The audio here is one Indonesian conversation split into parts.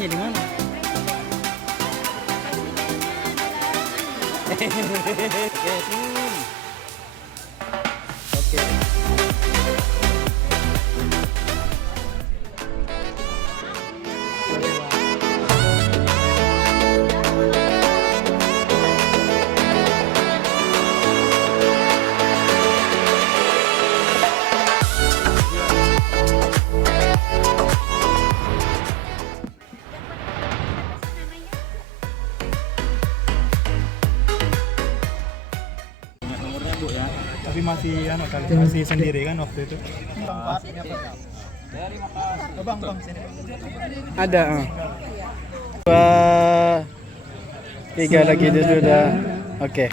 Rumahnya di mana? Oke. Tapi masih masih sendiri kan waktu itu. Bang, sini. Ada. 2, 3 lagi dulu dah. Oke.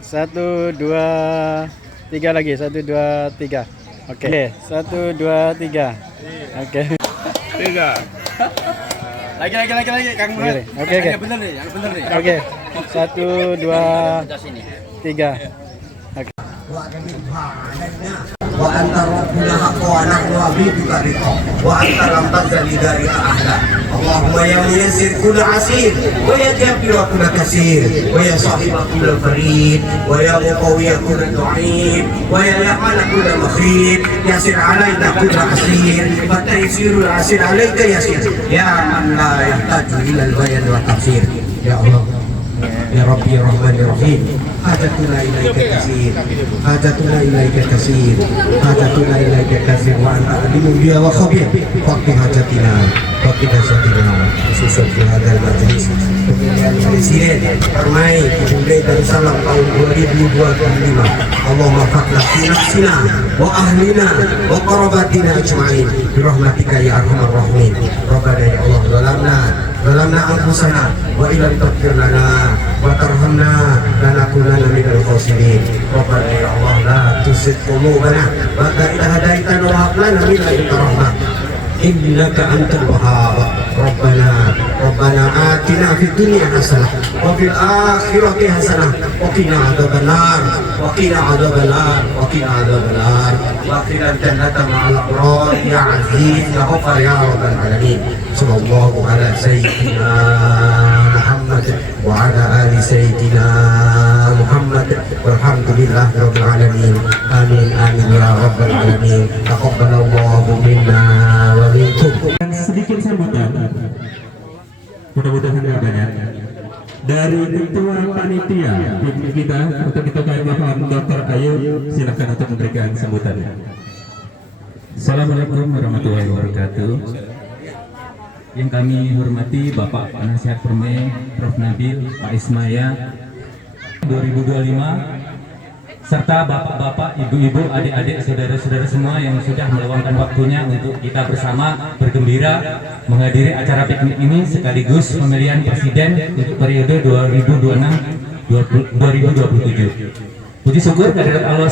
1, 2, 3 lagi. 1, 2, 3. Oke. 1, 2, 3. Oke. 3. Lagi Kang Murad. Oke. Yang bener nih. Oke. 1, 2, 3. Oke. Wa anta rabbuna haqqo wa nahnu abiduka riqa wa anta lam tazali dari ahla Allahumma ya muyassir kulla asir wa ya jabir kulla kasir wa ya sahiba kulla farid wa ya muqawiyya kulla du'if wa ya ya'mala kulla makhid yasir alaina kulla asir wa taysirul asir alaika yasir ya man la yahtaju ila al-bayan wa tafsir ya Allah ya Rabbi ya Rahman ya Rahim hajatuna ilaika kasir hajatuna ilaika kasir hajatuna ilaika kasir wa anta alimun biha wa khabir faqdi hajatina khususan di hadal majlis pemilihan presiden Permai Budaya Darussalam tahun 2025 Allahumma faqna fi nafsina wa ahlina wa qarabatina ajma'in bi rahmatika ya arhamar rahimin rabbana ya Allah zalamna anfusana wa illam taghfir lana wa tarhamna lanakunanna minal khasirin rabbana ya Allah la tuzigh qulubana ba'da idh hadaitana wa hab lana min ladunka rahmah innaka antal wahhab rabbana atina fid dunya hasanah wa fil akhirati hasanah wa qina adzabannar wa qina adzabannar wa qina jannata ma'al abrar ya aziz ya ghafar ya rabbal alamin sallallahu ala sayyidina Muhammad wa ala ali sayyidina Muhammad walhamdulillah rabbil alamin amin ya rabbal alamin taqabbalallahu minna wa minkum. Sedikit sambutan, mudah-mudahan nggak banyak, dari ketua panitia kita untuk itu kami mohon Dr. Ayu silakan untuk memberikan sambutannya. Assalamualaikum warahmatullahi wabarakatuh. Yang kami hormati Bapak Penasihat Permai Prof. Nabil, Pak Ismaya 2025 serta bapak-bapak, ibu-ibu, adik-adik, saudara-saudara semua yang sudah meluangkan waktunya untuk kita bersama bergembira menghadiri acara piknik ini sekaligus pemilihan presiden untuk periode 2026-2027. Puji syukur kehadirat Allah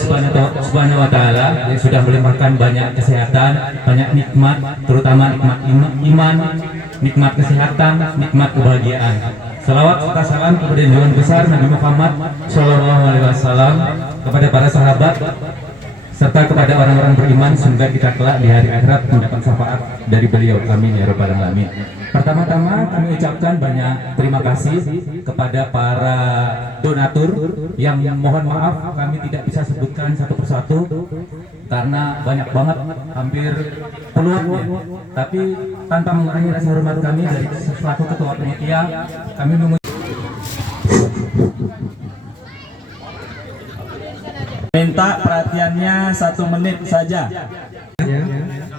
Subhanahu wa Ta'ala yang sudah melimpahkan banyak kesehatan, banyak nikmat, terutama nikmat iman, nikmat kesehatan, nikmat kebahagiaan. Salawat serta salam kepada junjungan besar Nabi Muhammad SAW, kepada para sahabat serta kepada orang-orang beriman, semoga kita kelak di hari akhirat mendapat syafaat dari beliau. Amin ya rabbal alamin. Pertama-tama kami ucapkan banyak terima kasih kepada para donatur yang mohon maaf kami tidak bisa sebutkan satu persatu karena banyak banget, hampir puluhan ya. Tapi tanpa mengurangi rasa hormat kami dari selaku ketua panitia, kami minta perhatiannya 1 menit saja.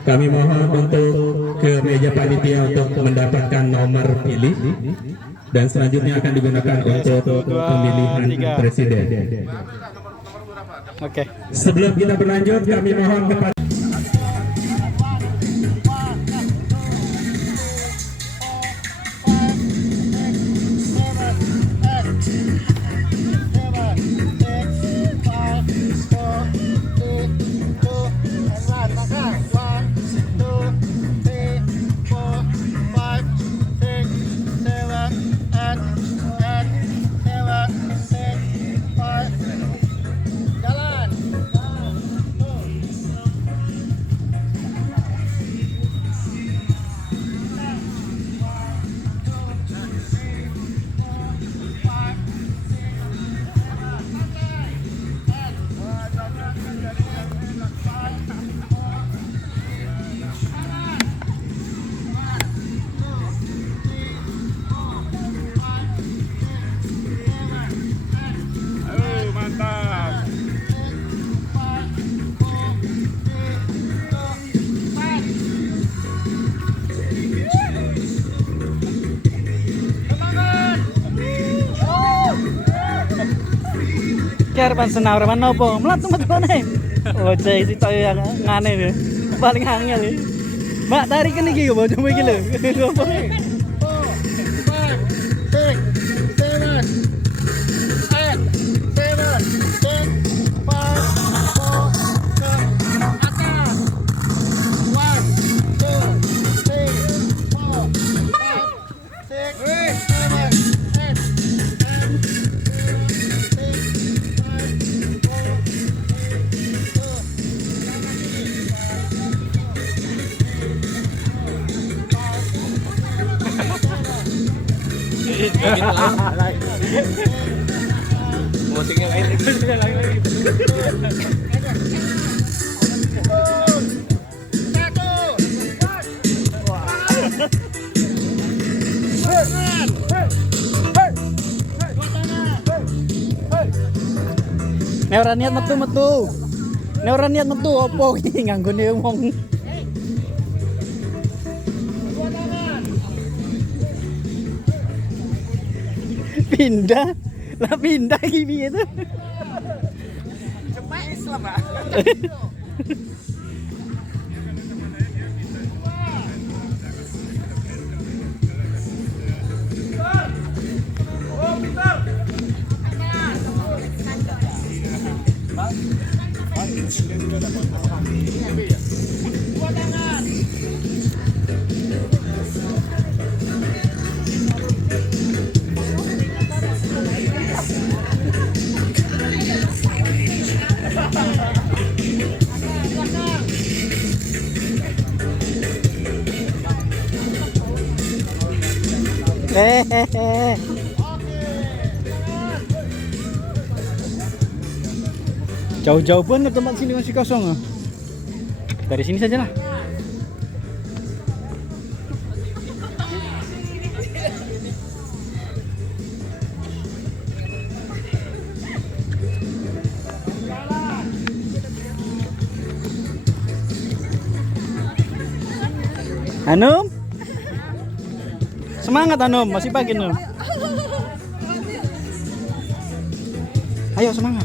Kami mohon untuk ke meja panitia untuk mendapatkan nomor pilih dan selanjutnya akan digunakan untuk pemilihan presiden. Oke. Sebelum kita berlanjut, kami mohon kepada Kerpan senar mana apa? Melat nih. Oh, cai si toy yang ngane nih. Paling angel nih. Mbak tarikan iki yo, coba iki lho. Apa? Musiknya lain. Nek ora niat metu. Nek ora niat metu opo iki nganggone wong. Pindah. Lah pindah iki piye to? Cepat Islam, Pak. Jauh-jauh banget tempat sini masih kosong. Dari sini saja lah. Anum, semangat Anum, masih pagi Anum. Ayo semangat.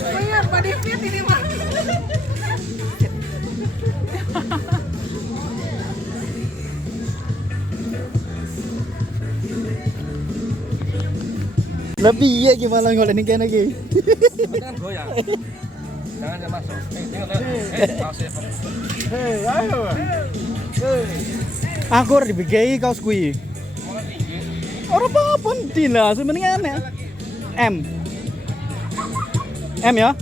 Buyur, body fit ini mah. Lebih ya gimana ngolenin kayak lagi. Jangan goyang. Jangan masuk. Tengok. Hei, ayo. Aku harus dibigai kaos kui. Orang apa Dina sebenarnya aneh. M ya.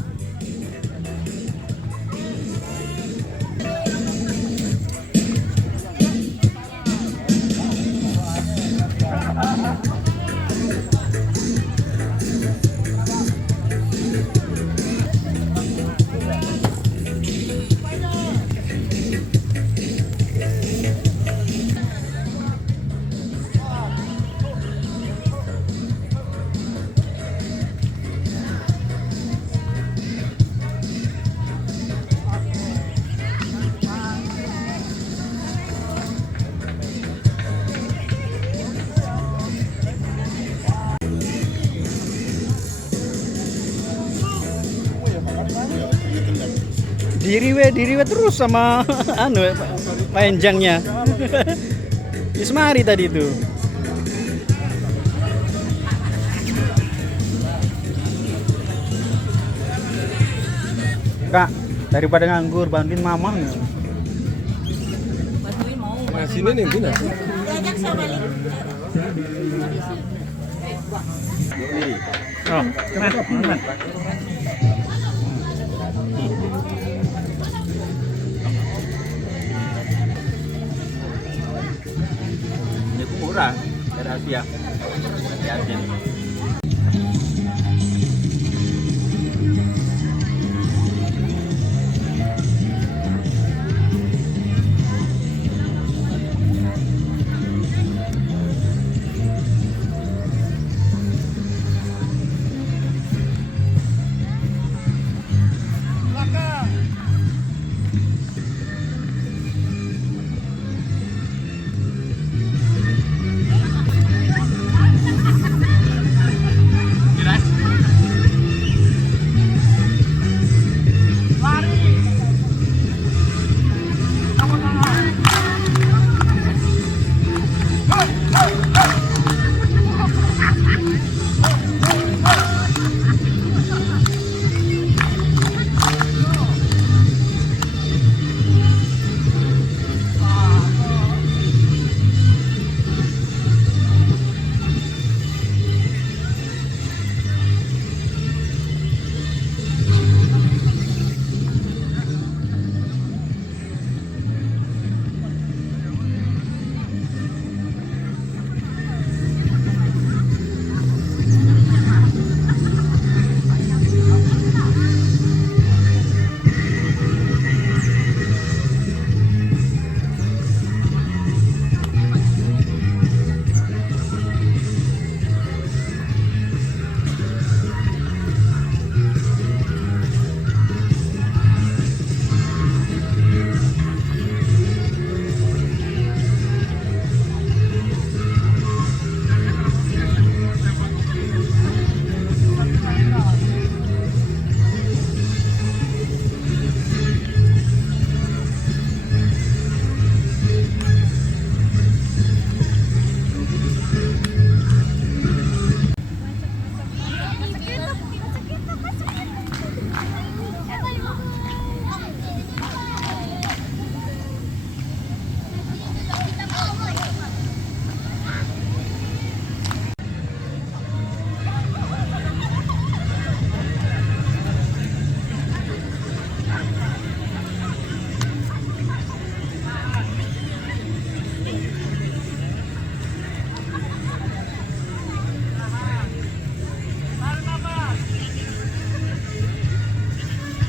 Diriwe terus sama anu panjangnya. Ismari tadi itu. Kak, daripada nganggur bantuin mamang. Nah, sini nih, gini. Diajak sama Ling. Oh, keren. Ini murah. Asia. Di Asia.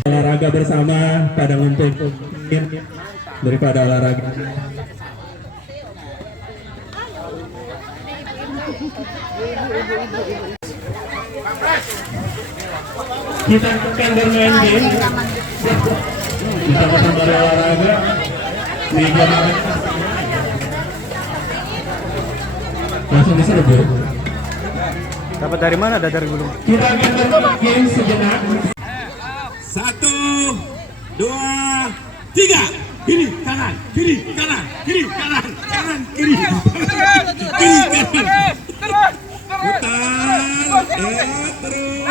Olahraga bersama pada ngumpul daripada olahraga. Kita akan bermain game. Kita akan berolahraga. Liga mana? Langsung diserbu. Dapat dari mana? Ada dari gunung. Kita akan bermain game sejenak. 1, 2, 3. Kiri kanan, kiri kanan, kiri kanan, kanan kiri, kiri kanan. Putar, terus, terus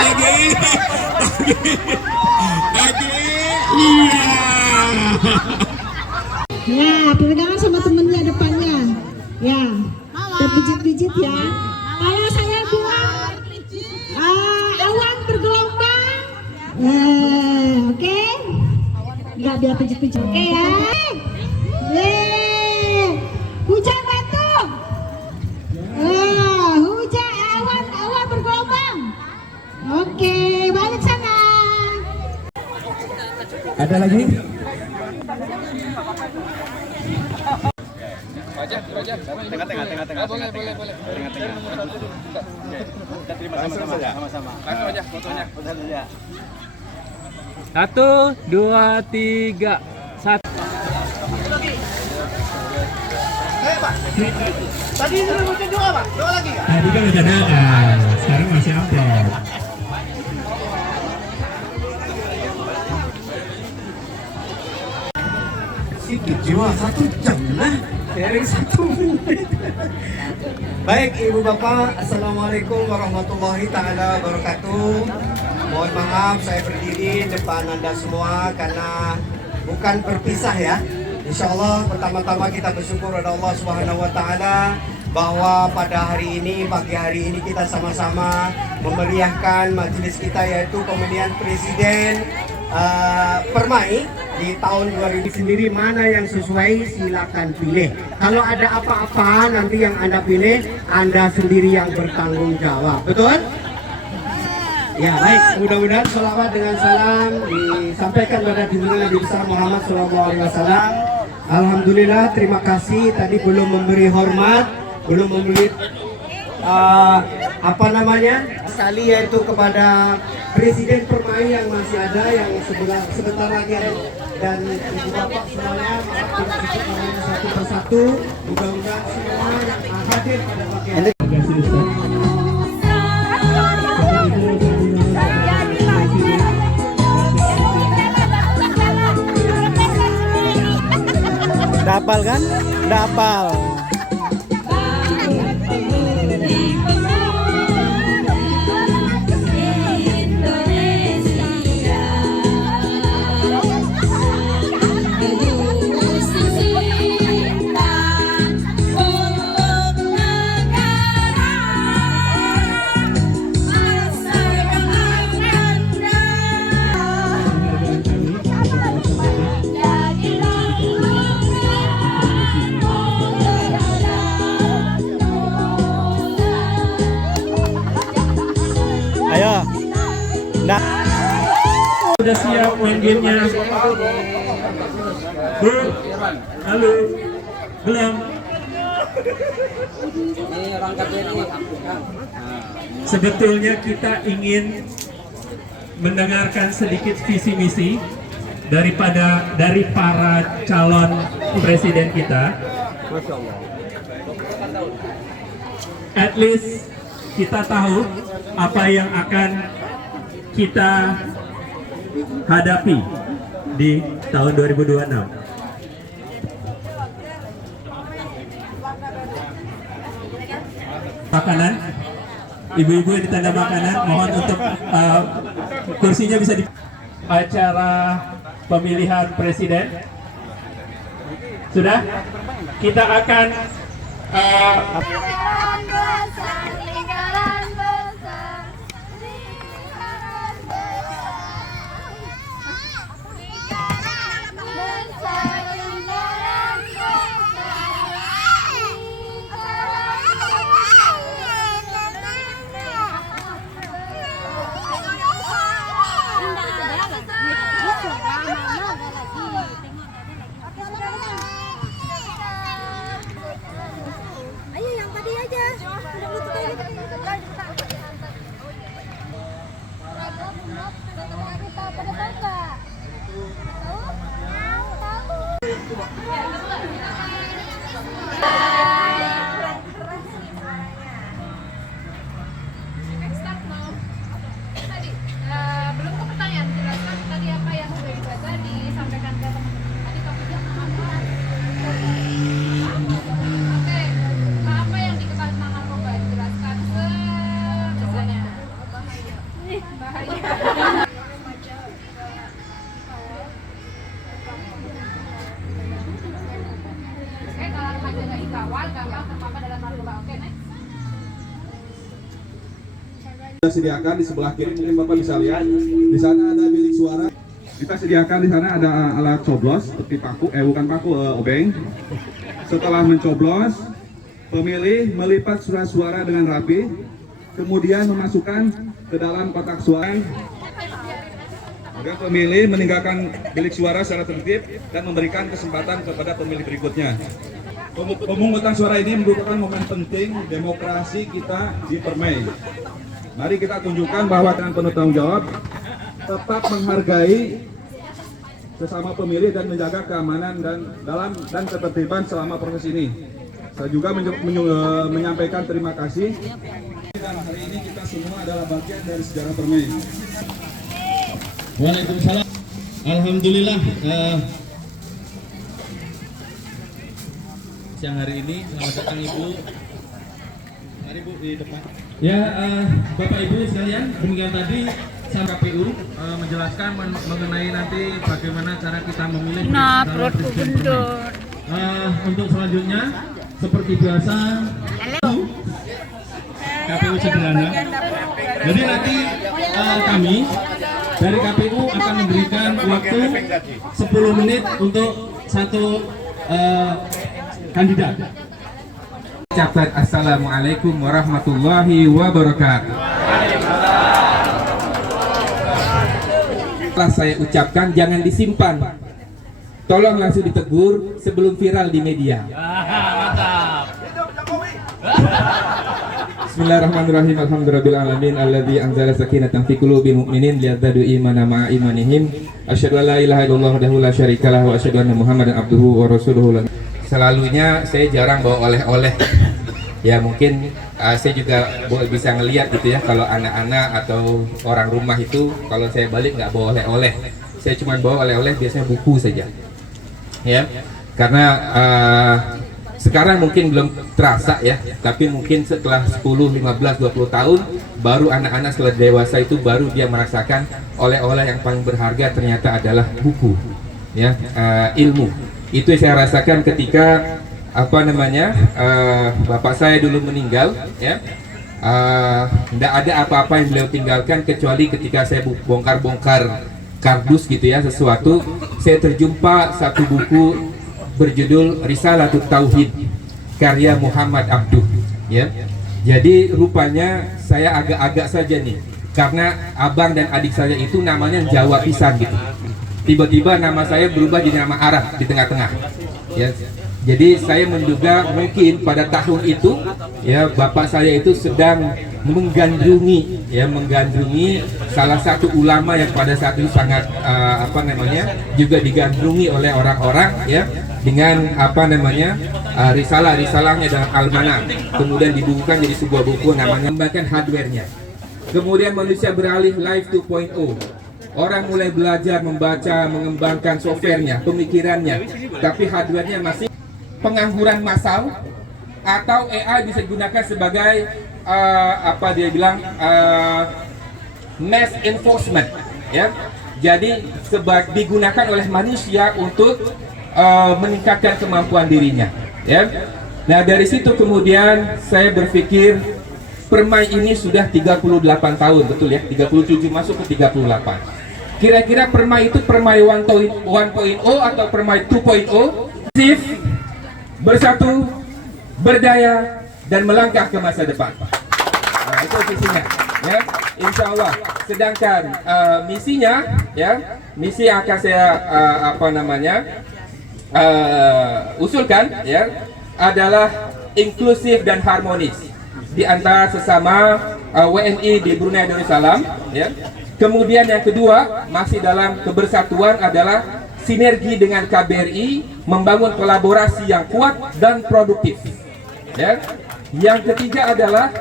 lagi, iya. Ya, pegangan sama temennya depannya. Ya, terpijit-pijit ya. Kalau saya bilang awan bergelombang, oke? Nggak biar pijit-pijit, oke ya? Hujan batu, hujan awan bergelombang. Oke, balik sana. Ada lagi? Tengah. Boleh. Kita terima sama-sama. Langsung aja fotonya. 1, 2, 3, 1. Tadi sudah muncul doa, Pak. Doa lagi ya? Tadi kan udah doa, sekarang masih upload. Sikit jiwa 1 jam lah. Dari 1 menit. Baik Ibu Bapak, Assalamualaikum warahmatullahi ta'ala wabarakatuh. Mohon maaf saya berdiri depan Anda semua karena bukan berpisah ya. Insya Allah pertama-tama kita bersyukur kepada Allah Subhanahu wa Ta'ala bahwa pada hari ini, pagi hari ini kita sama-sama memeriahkan majelis kita yaitu pemilihan Presiden Permai di tahun 2000 sendiri mana yang sesuai silakan pilih. Kalau ada apa-apa nanti yang Anda pilih, Anda sendiri yang bertanggung jawab. Betul? Ya baik, mudah-mudahan sholawat dengan salam disampaikan pada junjungan Nabi besar Muhammad SAW. Alhamdulillah, terima kasih. Tadi belum memberi hormat, belum memberi apa namanya sekali, yaitu kepada Presiden Permai yang masih ada, yang sebentar lagi ada, dan ibu bapak semuanya, maaf tidak sebut namanya satu persatu. Mudah-mudahan semua yang hadir pada pagi hari Dapal kan? Dapal. Ayo. Nah. Sudah siap main gamenya? Bu, halo, belum? Sebetulnya kita ingin mendengarkan sedikit visi misi dari para calon presiden kita. At least kita tahu apa yang akan kita hadapi di tahun 2026. Makanan, ibu-ibu yang ditanda makanan, mohon untuk kursinya bisa di acara pemilihan presiden. Sudah, kita akan Ayo yang tadi aja. Belum ke pertanyaan, jelaskan tadi apa yang sudah dibaca disampaikan ke teman-teman tadi topiknya oke, apa yang diketahui tentang narkoba dijelaskan sebisanya. Bahaya. Oke, kalau remaja gak dikawal, gampang terpapar dalam narkoba. Oke, next. Kita sediakan di sebelah kiri, mungkin Bapak bisa lihat di sana ada bilik suara. Kita sediakan di sana ada alat coblos seperti paku, bukan paku, obeng. Setelah mencoblos, pemilih melipat surat suara dengan rapi, kemudian memasukkan ke dalam kotak suara agar pemilih meninggalkan bilik suara secara tertib dan memberikan kesempatan kepada pemilih berikutnya. Pemungutan suara ini merupakan momen penting demokrasi kita di Permai. Mari kita tunjukkan bahwa dengan penuh tanggung jawab, tetap menghargai sesama pemilih dan menjaga keamanan dan ketertiban selama proses ini. Saya juga menyampaikan terima kasih. Dan hari ini kita semua adalah bagian dari sejarah Permai. Waalaikumsalam. Alhamdulillah. Siang hari ini selamat datang Ibu. Mari Bu di depan. Ya, Bapak Ibu sekalian, demikian tadi sama KPU menjelaskan mengenai nanti bagaimana cara kita memilih presiden Permai. Untuk selanjutnya, seperti biasa, KPU sederhana. Jadi nanti kami dari KPU akan memberikan waktu 10 menit untuk satu kandidat. Ucapan assalamualaikum warahmatullahi wabarakatuh. Setelah saya ucapkan jangan disimpan. Tolong langsung ditegur sebelum viral di media. Bismillahirrahmanirrahim. Alhamdulillahirabbil alladzi anzala sakinatan fi qulubil mu'minin liyazdadu imanan ma'a imanihim. Asyhadu an la ilaha illallah wahdahu la syarikalah wa asyhadu anna Muhammadan abduhu wa rasuluhu. Selalunya saya jarang bawa oleh-oleh. Ya mungkin saya juga bisa ngelihat gitu ya, kalau anak-anak atau orang rumah itu kalau saya balik nggak bawa oleh-oleh. Saya cuma bawa oleh-oleh biasanya buku saja. Ya. Karena sekarang mungkin belum terasa ya, tapi mungkin setelah 10, 15, 20 tahun baru anak-anak setelah dewasa itu baru dia merasakan oleh-oleh yang paling berharga ternyata adalah buku. Ya, ilmu. Itu yang saya rasakan ketika bapak saya dulu meninggal ya. Tidak ada apa-apa yang beliau tinggalkan kecuali ketika saya bongkar-bongkar kardus gitu ya, sesuatu saya terjumpa satu buku berjudul Risalatut Tauhid karya Muhammad Abduh ya. Jadi rupanya saya agak-agak saja nih, karena abang dan adik saya itu namanya Jawa pisan gitu. Tiba-tiba nama saya berubah jadi nama Arab di tengah-tengah ya. Jadi saya menduga mungkin pada tahun itu ya bapak saya itu sedang menggandrungi salah satu ulama yang pada saat itu sangat juga digandrungi oleh orang-orang ya, dengan risalah-risalahnya dalam Al-Mana, kemudian dibukukan jadi sebuah buku namanya mengembangkan hardware-nya. Kemudian manusia beralih Live 2.0. Orang mulai belajar membaca, mengembangkan softwarenya, pemikirannya, tapi hardware-nya masih pengangguran massal, atau AI bisa digunakan sebagai mass enforcement ya. Jadi digunakan oleh manusia untuk meningkatkan kemampuan dirinya ya. Nah dari situ kemudian saya berpikir Permai ini sudah 38 tahun, betul ya, 37 masuk ke 38. Kira-kira Permai itu Permai 1.0 atau Permai 2.0? Bersatu, berdaya, dan melangkah ke masa depan. Nah, itu visinya ya, insya Allah. Sedangkan misinya ya, misi yang akan saya usulkan ya adalah inklusif dan harmonis di antara sesama WNI di Brunei Darussalam ya. Kemudian yang kedua masih dalam kebersatuan adalah sinergi dengan KBRI, membangun kolaborasi yang kuat dan produktif ya. Yang ketiga adalah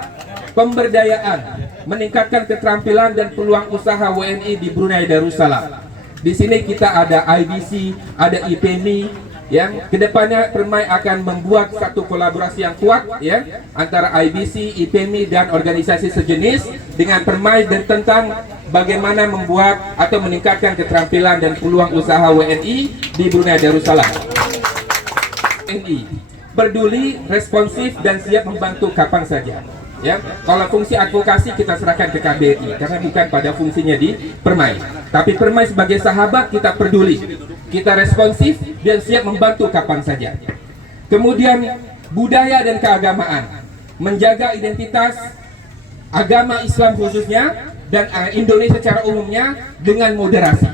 pemberdayaan, meningkatkan keterampilan dan peluang usaha WNI di Brunei Darussalam. Di sini kita ada IBC, ada IPMI yang kedepannya Permai akan membuat satu kolaborasi yang kuat ya antara IBC, IPMI dan organisasi sejenis dengan Permai dan tentang bagaimana membuat atau meningkatkan keterampilan dan peluang usaha WNI di Brunei Darussalam. WNI peduli, responsif dan siap membantu kapan saja. Ya, kalau fungsi advokasi kita serahkan ke KBRI karena bukan pada fungsinya di Permai. Tapi Permai sebagai sahabat kita peduli, kita responsif dan siap membantu kapan saja. Kemudian budaya dan keagamaan, menjaga identitas agama Islam khususnya dan Indonesia secara umumnya dengan moderasi.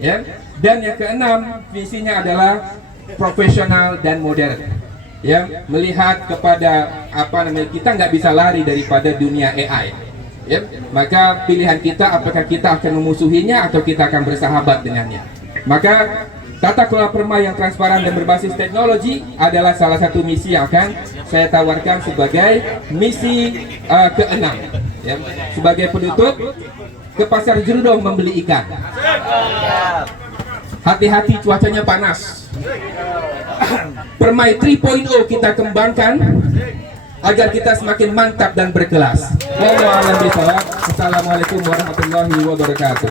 Ya. Dan yang keenam, visinya adalah profesional dan modern. Ya, melihat kepada kita nggak bisa lari daripada dunia AI. Ya, maka pilihan kita apakah kita akan memusuhinya atau kita akan bersahabat dengannya. Maka tata kelola Permai yang transparan dan berbasis teknologi adalah salah satu misi yang akan saya tawarkan sebagai misi keenam. Ya, sebagai penutup, ke pasar Jerudong membeli ikan. Hati-hati cuacanya panas. Permai 3.0 kita kembangkan agar kita semakin mantap dan berkelas. Assalamualaikum warahmatullahi wabarakatuh.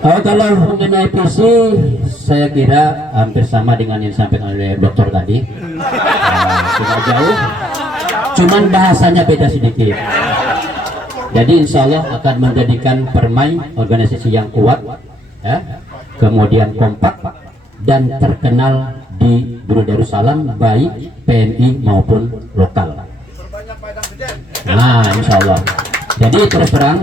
Kalau mengenai visi, saya kira hampir sama dengan yang disampaikan oleh dokter tadi. Tidak jauh, cuman bahasanya beda sedikit. Jadi insya Allah akan menjadikan Permai organisasi yang kuat, ya, kemudian kompak dan terkenal di Brunei Darussalam baik PNI maupun lokal. Nah, insya Allah. Jadi terus terang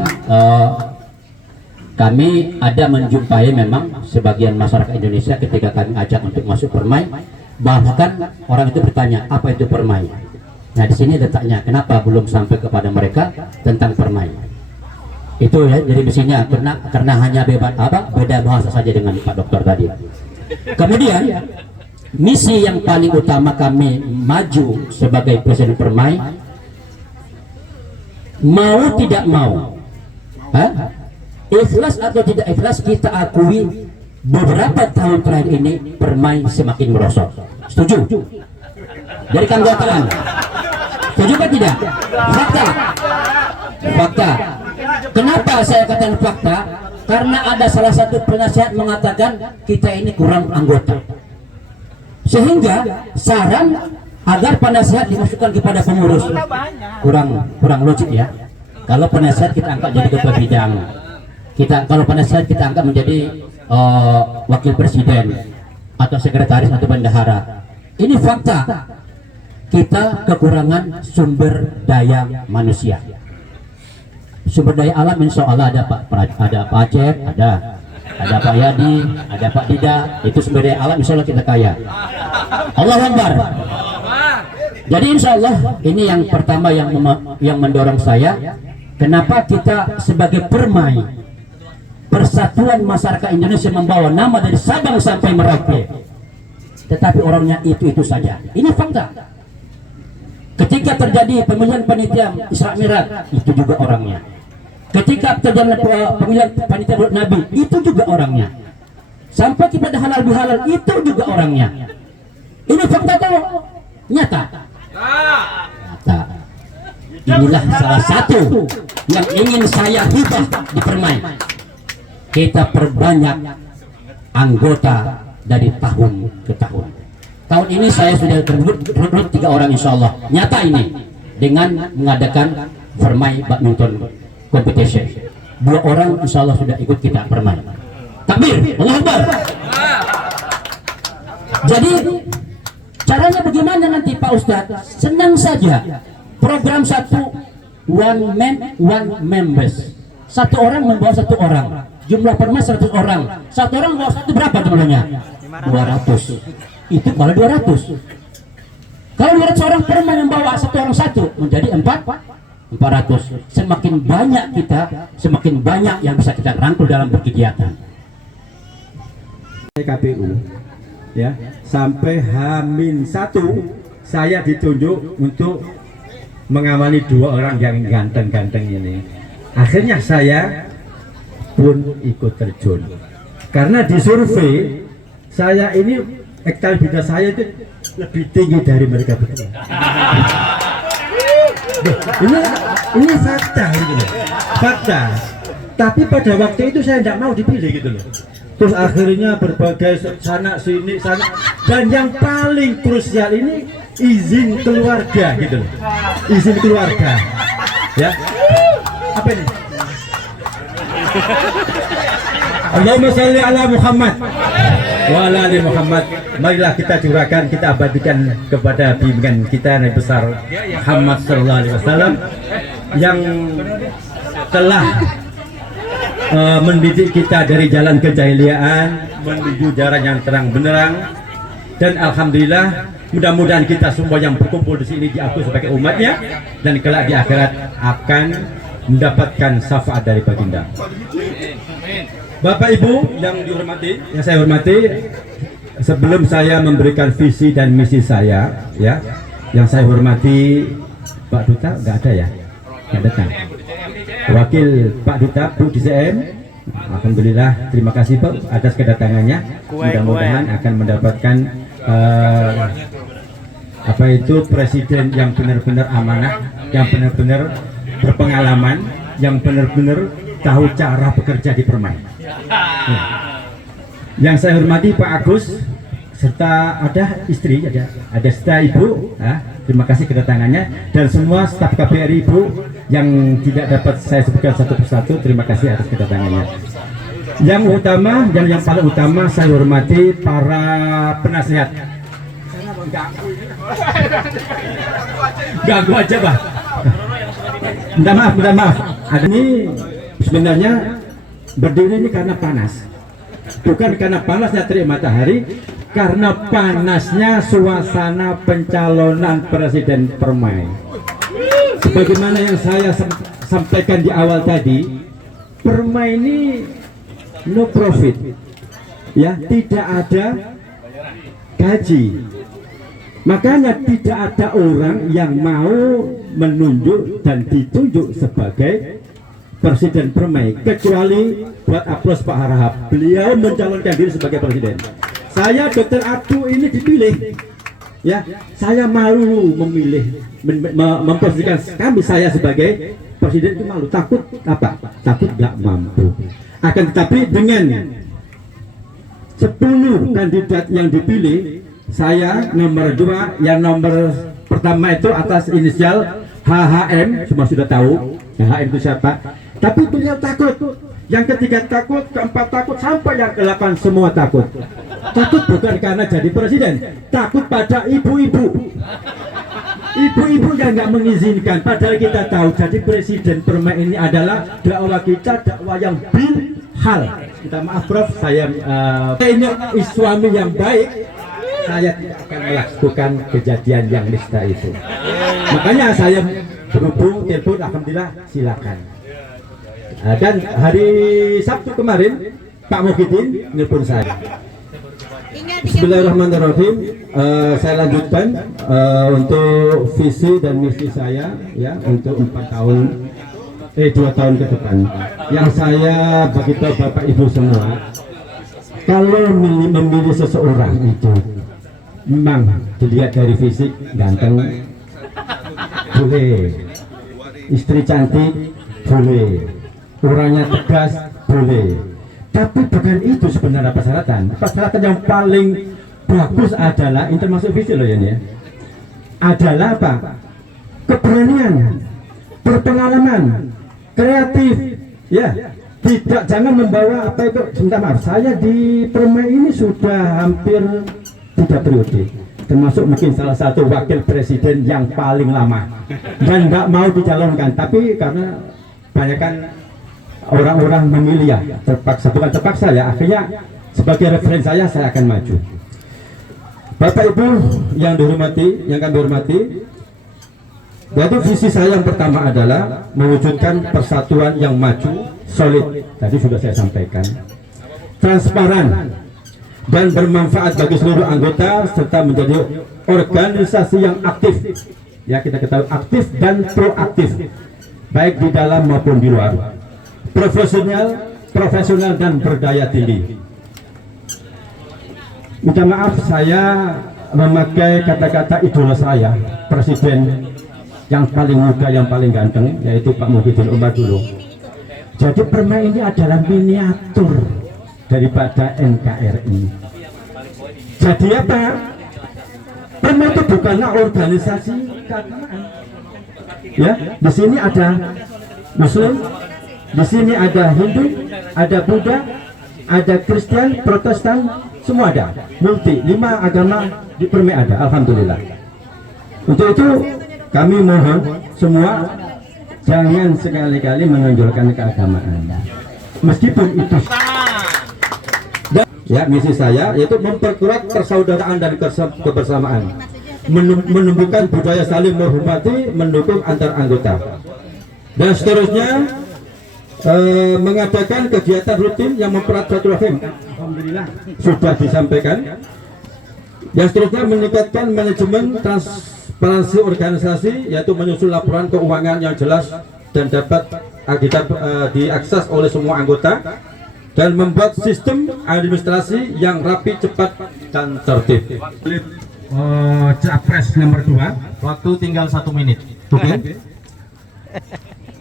kami ada menjumpai memang sebagian masyarakat Indonesia ketika kami ajak untuk masuk Permai, bahkan orang itu bertanya apa itu Permai. Nah di sini letaknya kenapa belum sampai kepada mereka tentang Permai. Itu ya, jadi di sini karena hanya beda bahasa saja dengan Pak Dokter tadi. Kemudian misi yang paling utama kami maju sebagai presiden Permai, mau tidak mau, ikhlas atau tidak ikhlas, kita akui beberapa tahun terakhir ini Permai semakin merosot. Setuju? Dari keanggotaan. Setuju kan tidak? Fakta. Fakta. Kenapa saya katakan fakta? Karena ada salah satu penasihat mengatakan kita ini kurang anggota. Sehingga saran agar penasihat dimasukkan kepada pengurus kurang logik ya. Kalau penasihat kita angkat jadi ketua bidang, kalau penasihat kita angkat menjadi wakil presiden atau sekretaris atau bendahara. Ini fakta. Kita kekurangan sumber daya manusia. Sumber daya alam insya Allah ada Pak Acep, ada Pak Yadi, ada Pak Dida. Itu sumber daya alam insya Allah kita kaya. Allahu Akbar. Jadi insya Allah ini yang pertama yang mendorong saya. Kenapa kita sebagai Permai, Persatuan Masyarakat Indonesia, membawa nama dari Sabang sampai Merauke, tetapi orangnya itu saja. Ini fakta. Ketika terjadi pemilihan panitia Isra Mi'raj, itu juga orangnya. Ketika terjadi pemilihan panitia Nabi, itu juga orangnya. Sampai kepada halal bihalal, itu juga orangnya. Ini fakta atau nyata? Nyata. Inilah salah satu yang ingin saya hibah di Permai. Kita perbanyak anggota dari tahun ke tahun. Tahun ini saya sudah rekrut 3 orang insya Allah. Nyata ini dengan mengadakan Permai Badminton Competition. 2 orang insya Allah sudah ikut kita Permai. Takbir, Allahu Akbar. Jadi caranya bagaimana nanti Pak Ustadz? Senang saja. Program 1 one man one members. 1 orang membawa 1 orang. Jumlah Permai 100 orang. 1 orang membawa 1 berapa jumlahnya? 200. Itu kalau 200. Kalau 200 orang Permai membawa 1 orang 1 menjadi 400. Semakin banyak kita, semakin banyak yang bisa kita rangkul dalam berkegiatan. KPU ya, sampai H-1 saya ditunjuk untuk mengamani 2 orang yang ganteng-ganteng ini. Akhirnya saya pun ikut terjun karena di survei saya ini elektabilitas saya itu lebih tinggi dari mereka berdua. Ini fakta gitu loh. Fakta. Tapi pada waktu itu saya tidak mau dipilih gitu loh. Terus akhirnya berbagai sana sini sana, dan yang paling krusial ini izin keluarga gitu loh. Izin keluarga. Ya. Apa ini? Allahumma sholli ala Muhammad wa ala ali Muhammad. Marilah kita curahkan, kita abadikan kepada bimbingan kita Nabi besar Muhammad sallallahu alaihi wasallam yang telah mendidik kita dari jalan kejahiliaan menuju jalan yang terang benderang. Dan alhamdulillah, mudah-mudahan kita semua yang berkumpul di sini diakui sebagai umatnya, dan kelak di akhirat akan mendapatkan syafaat dari baginda. Bapak Ibu yang dihormati, yang saya hormati, sebelum saya memberikan visi dan misi saya, ya, yang saya hormati Pak Duta, nggak ada ya, nggak datang. Wakil Pak Duta, Bu DCM, alhamdulillah, terima kasih Pak atas kedatangannya. Mudah-mudahan akan mendapatkan apa itu presiden yang benar-benar amanah, yang benar-benar berpengalaman, yang benar-benar tahu cara bekerja di Permai. Ya. Yang saya hormati Pak Agus, serta ada istri, ada serta Ibu, terima kasih kedatangannya, dan semua staf KPRI Ibu yang tidak dapat saya sebutkan satu persatu, terima kasih atas kedatangannya. Yang utama dan yang paling utama saya hormati para penasihat. Ganggu aja, Pak. Minta maaf. Ini sebenarnya berdiri ini karena panas. Bukan karena panasnya terik matahari, karena panasnya suasana pencalonan Presiden Permai. Sebagaimana yang saya sampaikan di awal tadi, Permai ini no profit, ya, tidak ada gaji. Makanya tidak ada orang yang mau menunjuk dan ditunjuk sebagai Presiden Permai, kecuali buat aplaus Pak Harahap. Beliau mencalonkan diri sebagai presiden. Saya Dr. Abdu ini dipilih, ya. Saya malu memilih, memposisikan saya sebagai presiden itu malu. Takut apa? Takut nggak mampu. Akan tetapi dengan 10 kandidat yang dipilih, saya nomor 2, yang nomor pertama itu atas inisial HHM, semua sudah tahu HHM itu siapa. Tapi beliau takut, yang ketiga takut, keempat takut, sampai yang ke-8 semua takut. Takut bukan karena jadi presiden, takut pada ibu-ibu. Ibu-ibu yang nggak mengizinkan, padahal kita tahu jadi Presiden Permai ini adalah dakwah kita, dakwah yang hal. Minta maaf Prof, saya ini suami yang baik, saya tidak akan melakukan kejadian yang nista itu. Makanya saya berhubung telepon, alhamdulillah silakan. Dan hari Sabtu kemarin Pak Muhyiddin nelpon saya. Bismillahirrahmanirrahim. Saya lanjutkan untuk visi dan misi saya, ya, untuk 2 tahun ke depan. Yang saya bagi tahu Bapak Ibu semua, kalau memilih seseorang itu memang dilihat dari fisik ganteng, boleh, istri cantik, boleh, orangnya tegas, boleh. Tapi bukan itu sebenarnya persyaratan. Persyaratan yang paling bagus adalah, ini termasuk visi loh ya, adalah apa? Keberanian, berpengalaman, kreatif, ya. Tidak, jangan membawa apa itu. Sebentar, maaf, saya di Permai ini sudah hampir 3 periode, termasuk mungkin salah satu wakil presiden yang paling lama dan nggak mau dicalonkan, tapi karena banyakkan orang-orang memilih, ya, terpaksa, bukan terpaksa, ya, akhirnya sebagai referensi saya akan maju. Bapak Ibu yang dihormati, yang kami hormati, jadi visi saya yang pertama adalah mewujudkan persatuan yang maju, solid, tadi sudah saya sampaikan, transparan dan bermanfaat bagi seluruh anggota, serta menjadi organisasi yang aktif, ya, kita ketahui aktif dan proaktif, baik di dalam maupun di luar, profesional dan berdaya tinggi. Minta maaf saya memakai kata-kata idola saya, presiden yang paling muda, yang paling ganteng, yaitu Pak Muhyiddin Umar dulu. Jadi Permai ini adalah miniatur daripada NKRI. Jadi apa? Permai itu bukanlah organisasi keagamaan. Ya, di sini ada Muslim, di sini ada Hindu, ada Buddha, ada Kristen, Protestan, semua ada. Multi, 5 agama di Permai ada, alhamdulillah. Untuk itu kami mohon semua jangan sekali-kali menonjolkan keagamaan, meskipun itu. Ya, misi saya yaitu memperkuat persaudaraan dan kebersamaan, menumbuhkan budaya saling menghormati, mendukung antar anggota, dan seterusnya mengadakan kegiatan rutin yang mempererat silaturahim. Alhamdulillah sudah disampaikan. Yang seterusnya meningkatkan manajemen transparansi organisasi, yaitu menyusun laporan keuangan yang jelas dan dapat diakses oleh semua anggota, dan membuat sistem administrasi yang rapi, cepat, dan tertib. Capres nomor 2, waktu tinggal 1 menit. Oke.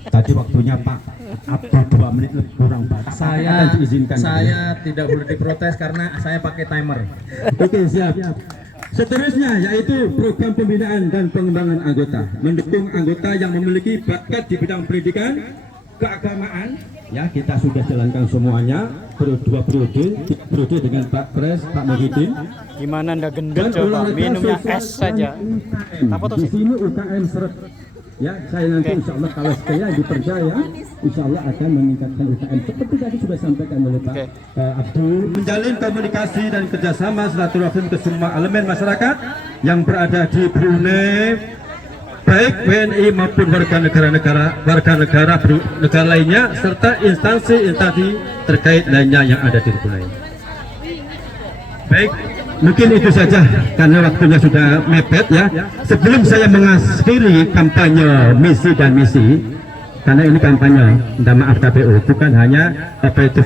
Tadi waktunya Pak Abdul 2 menit lebih kurang, Pak. Saya tidak boleh diprotes karena saya pakai timer. Oke, siap. Seterusnya yaitu program pembinaan dan pengembangan anggota, mendukung anggota yang memiliki bakat di bidang pendidikan, keagamaan, ya kita sudah jalankan semuanya dua periode dengan Pak Pres, Pak Muhyiddin. Gimana ndak gendut coba, minumnya es saja. Apa tuh Di sih? sini UKM seret. Ya, saya nanti insya Allah kalau saya dipercaya, insya Allah akan meningkatkan UKM seperti tadi sudah sampaikan oleh Pak Abdul. Menjalin komunikasi dan kerjasama silaturahim ke semua elemen masyarakat yang berada di Brunei, baik WNI maupun warga negara lainnya serta instansi terkait lainnya yang ada di Brunei. Baik, mungkin itu saja karena waktunya sudah mepet ya. Sebelum saya mengakhiri kampanye misi dan misi, karena ini kampanye, minta maaf KPU, bukan hanya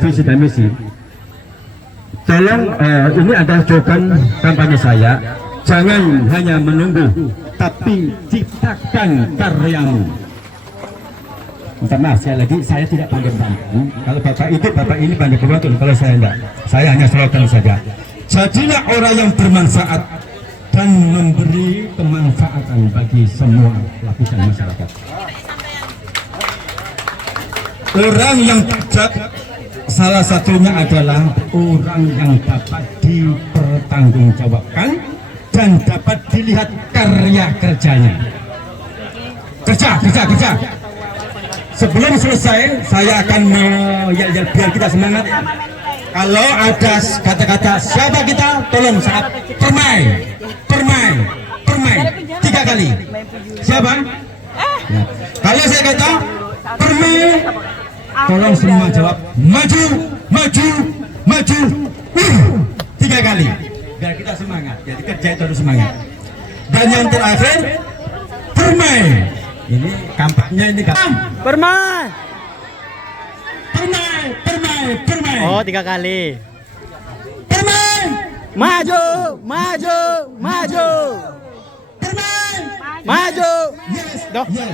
visi dan misi. Tolong, ini adalah jawaban kampanye saya. Jangan hanya menunggu, tapi ciptakan karyamu. Minta maaf saya lagi, saya tidak pandai bantu. Kalau bapak ini pandai bantu, kalau saya enggak. Saya hanya slogan saja. Jadilah orang yang bermanfaat dan memberi kemanfaatan bagi semua lapisan masyarakat. Orang yang bijak salah satunya adalah orang yang dapat dipertanggungjawabkan dan dapat dilihat karya kerjanya. Kerja. Sebelum selesai, saya akan biar kita semangat. Kalau ada kata-kata siapa kita, tolong saat permai 3 kali. Siapa? Ya. Kalau saya kata permai, tolong semua jawab maju 3 kali. Biar kita semangat. Jadi kerja itu harus semangat. Dan yang terakhir permai. Ini kampanye ini permai. Oh, 3 kali. Permai. Maju. Doh. Iya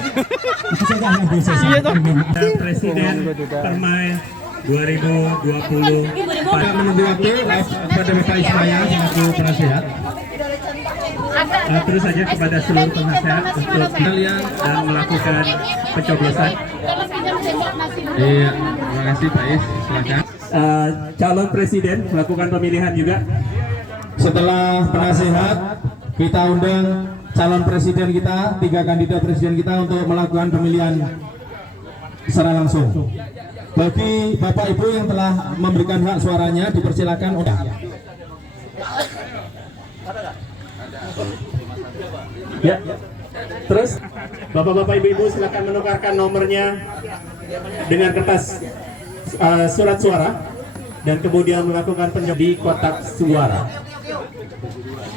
toh. Presiden Permai 2020 Pada menunggu waktu pada Bapak Ismaya selaku penasehat. terus saja kepada seluruh penasehat untuk kalian dan melakukan pencoblosan. Iya, terima kasih Pak Is, silakan. Calon presiden melakukan pemilihan juga. Setelah penasehat, kita undang calon presiden kita, 3 kandidat presiden kita untuk melakukan pemilihan secara langsung. Bagi Bapak Ibu yang telah memberikan hak suaranya, dipersilakan. Ya. Terus Bapak-bapak Ibu-ibu silakan menukarkan nomornya dengan kertas surat suara dan kemudian melakukan pencoblosan di kotak suara.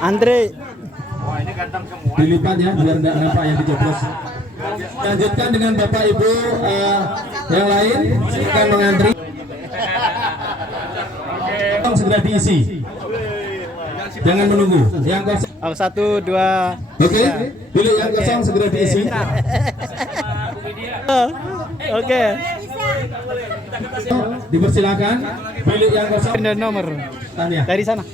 Andre. Dilipat ya biar tidak nampak yang dicoblos. Lanjutkan dengan Bapak Ibu yang lain, silakan mengantri. Tolong segera diisi. Jangan menunggu. Yang kosong. 1, 2. Oke. Bilik yang kosong segera diisi. Oke. Dipersilakan. Bilik yang kosong. Dan nomor. Tanya. Dari sana.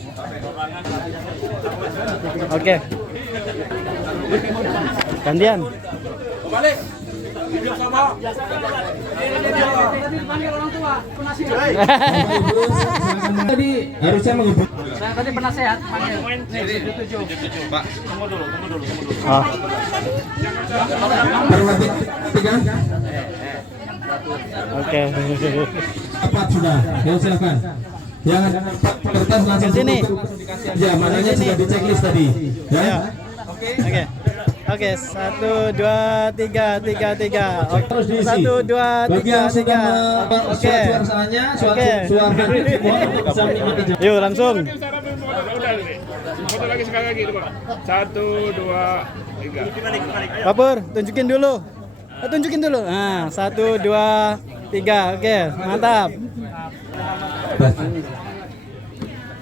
Oke. Gantian. Balik. Tadi harusnya menghubungi. Saya tadi penasehat. Pak. Tunggu dulu. Perhatikan. Oke. Tepat sudah. Ya silakan. Jangan kertas langsung sini. Ya, mananya sudah di checklist tadi. Ya. Oke, 1, 2, 3. Terus diisi. 1, 2, 3. Oke. Suaranya, suara semua untuk bisa menikmati. Yuk langsung. Foto lagi sekali lagi, Pak. 1, 2, 3. Papur, tunjukin dulu. Nah, 1, 2, 3. Oke, mantap.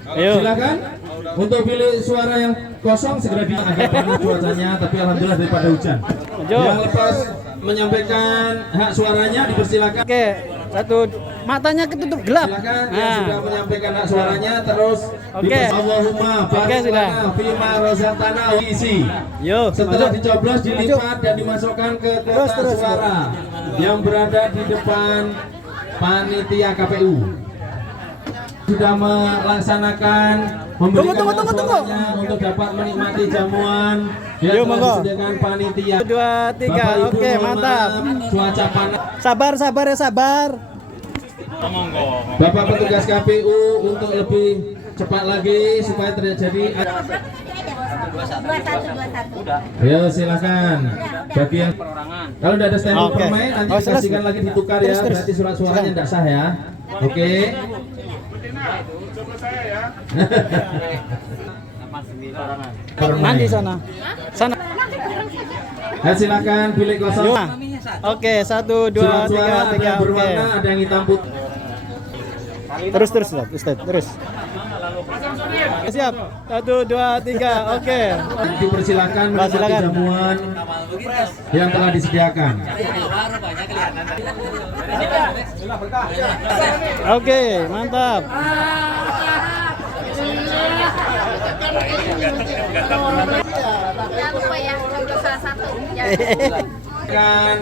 Ayo. Silakan untuk pilih suara yang kosong segera di agak panas cuacanya, tapi alhamdulillah daripada hujan. Yang lepas menyampaikan hak suaranya dipersilakan. Oke, 1 matanya ketutup gelap. Silakan yang sudah menyampaikan hak suaranya terus. Oke. Allahumma barik sudah. lana fima razaqtana wa isi. Yuk, Setelah masuk. dicoblos dilipat dan dimasukkan ke kotak suara yang berada di depan panitia KPU sudah melaksanakan memberikan suaranya untuk dapat menikmati jamuan yang telah disediakan panitia. 2, 3, oke, mantap. Cuaca panas. Sabar ya, sabar. Bapak petugas KPU untuk lebih cepat lagi supaya terjadi. 21. Ayo silakan. Bagi yang kalau udah ada stand permain nanti kasihkan lagi ditukar ya. Berarti surat suaranya tidak sah ya. Oke. Nanti sana. Silakan bilik kosong. Oke, 1, 2, 3, ada berwarna, ada yang hitam putih. Terus, Ustaz, terus. Siap. 1, 2, 3, oke. Dipersilakan menikmati jamuan yang telah disediakan. Oke, mantap. Jangan lupa ya, untuk salah satu. Kan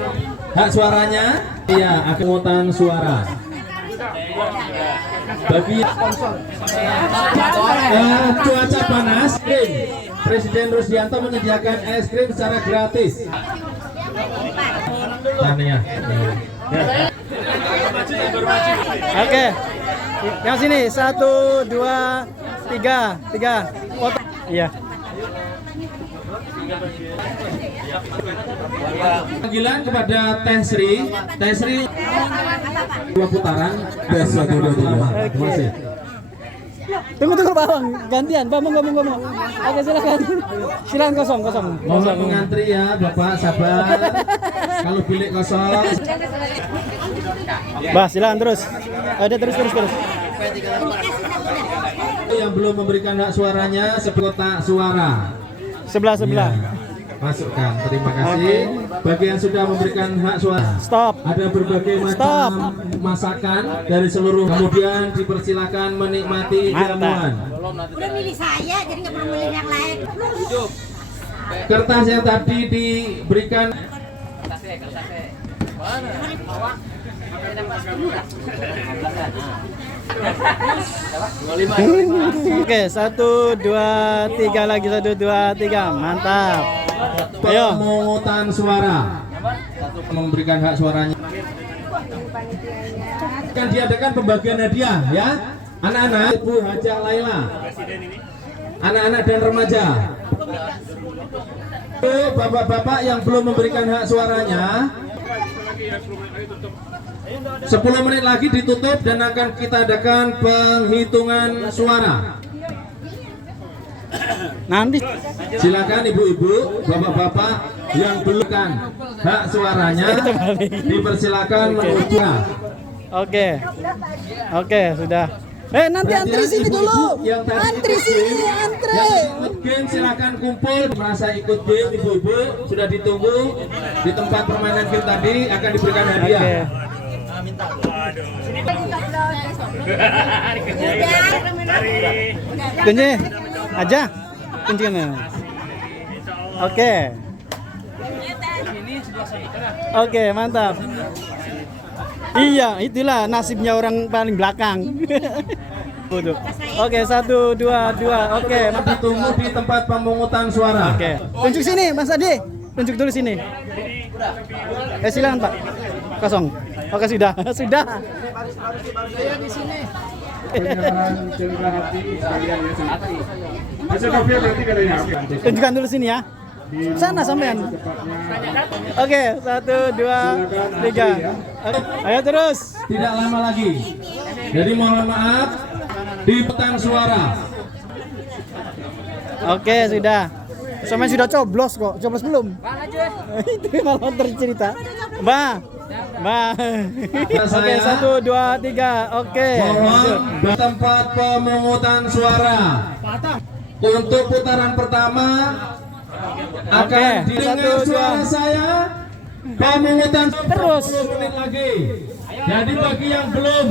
hak suaranya, iya, akuntan suara. Bagi cuaca panas, Presiden Rusdianto menyediakan es krim secara gratis. Tania. Oke. Yang sini 1, 2, 3. Foto. Iya. Panggilan kepada Teh Sri 2 putaran. Terima kasih. Tunggu Bang, gantian. Bang. Oke, silakan kosong. Mohon mengantri ya Bapak, sabar. Kalau bilik kosong. Bah, silakan terus. Ada terus. Yang belum memberikan hak suaranya kotak suara. Sebelah. Ya, masukkan. Terima kasih. Bagi yang sudah memberikan hak suara. Stop. Ada berbagai macam masakan dari seluruh. Kemudian dipersilakan menikmati jamuan. Udah milih saya, jadi nggak perlu milih yang lain. Kertas yang tadi diberikan. Oke, 1, 2, 3 lagi. 1, 2, 3. Mantap. Ayo. Pemungutan suara. Memberikan hak suaranya. Akan diadakan pembagian hadiah ya. Anak-anak, Ibu Hajah Laila. Anak-anak dan remaja. Bapak-bapak yang belum memberikan hak suaranya, 10 menit lagi ditutup dan akan kita adakan penghitungan suara. Nanti silakan ibu-ibu, bapak-bapak yang belum kan hak suaranya dipersilakan menuju. Oke, sudah. Nanti antri sini dulu. Antri sini. Yang game silakan kumpul. Merasa ikut game, ibu-ibu sudah ditunggu di tempat permainan game tadi akan diberikan hadiah. Kunci aja. Kuncinya. Oke, mantap. Iya, itulah nasibnya orang paling belakang. Oke, 1, 2. Oke, mantap. Tunggu di tempat pemungutan suara. Oke. Tunjuk sini, Mas Adi. Tunjuk dulu sini. Silakan, Pak. Kosong. Oke, sudah. Saya di sini. Tunjukkan dulu sini ya. Sana sampean. Oke, 1, 2, 3. Ayo terus. Tidak lama lagi. Jadi mohon maaf di petang suara. Oke, sudah. Sampai sudah coblos kok. Coblos belum? Itu malah tercerita. Mbak. Oke, 1, 2, 3. Oke. Mohon tempat pemungutan suara. Untuk putaran pertama akan didengar suara saya. Pemungutan terus 10 menit lagi. Jadi bagi yang belum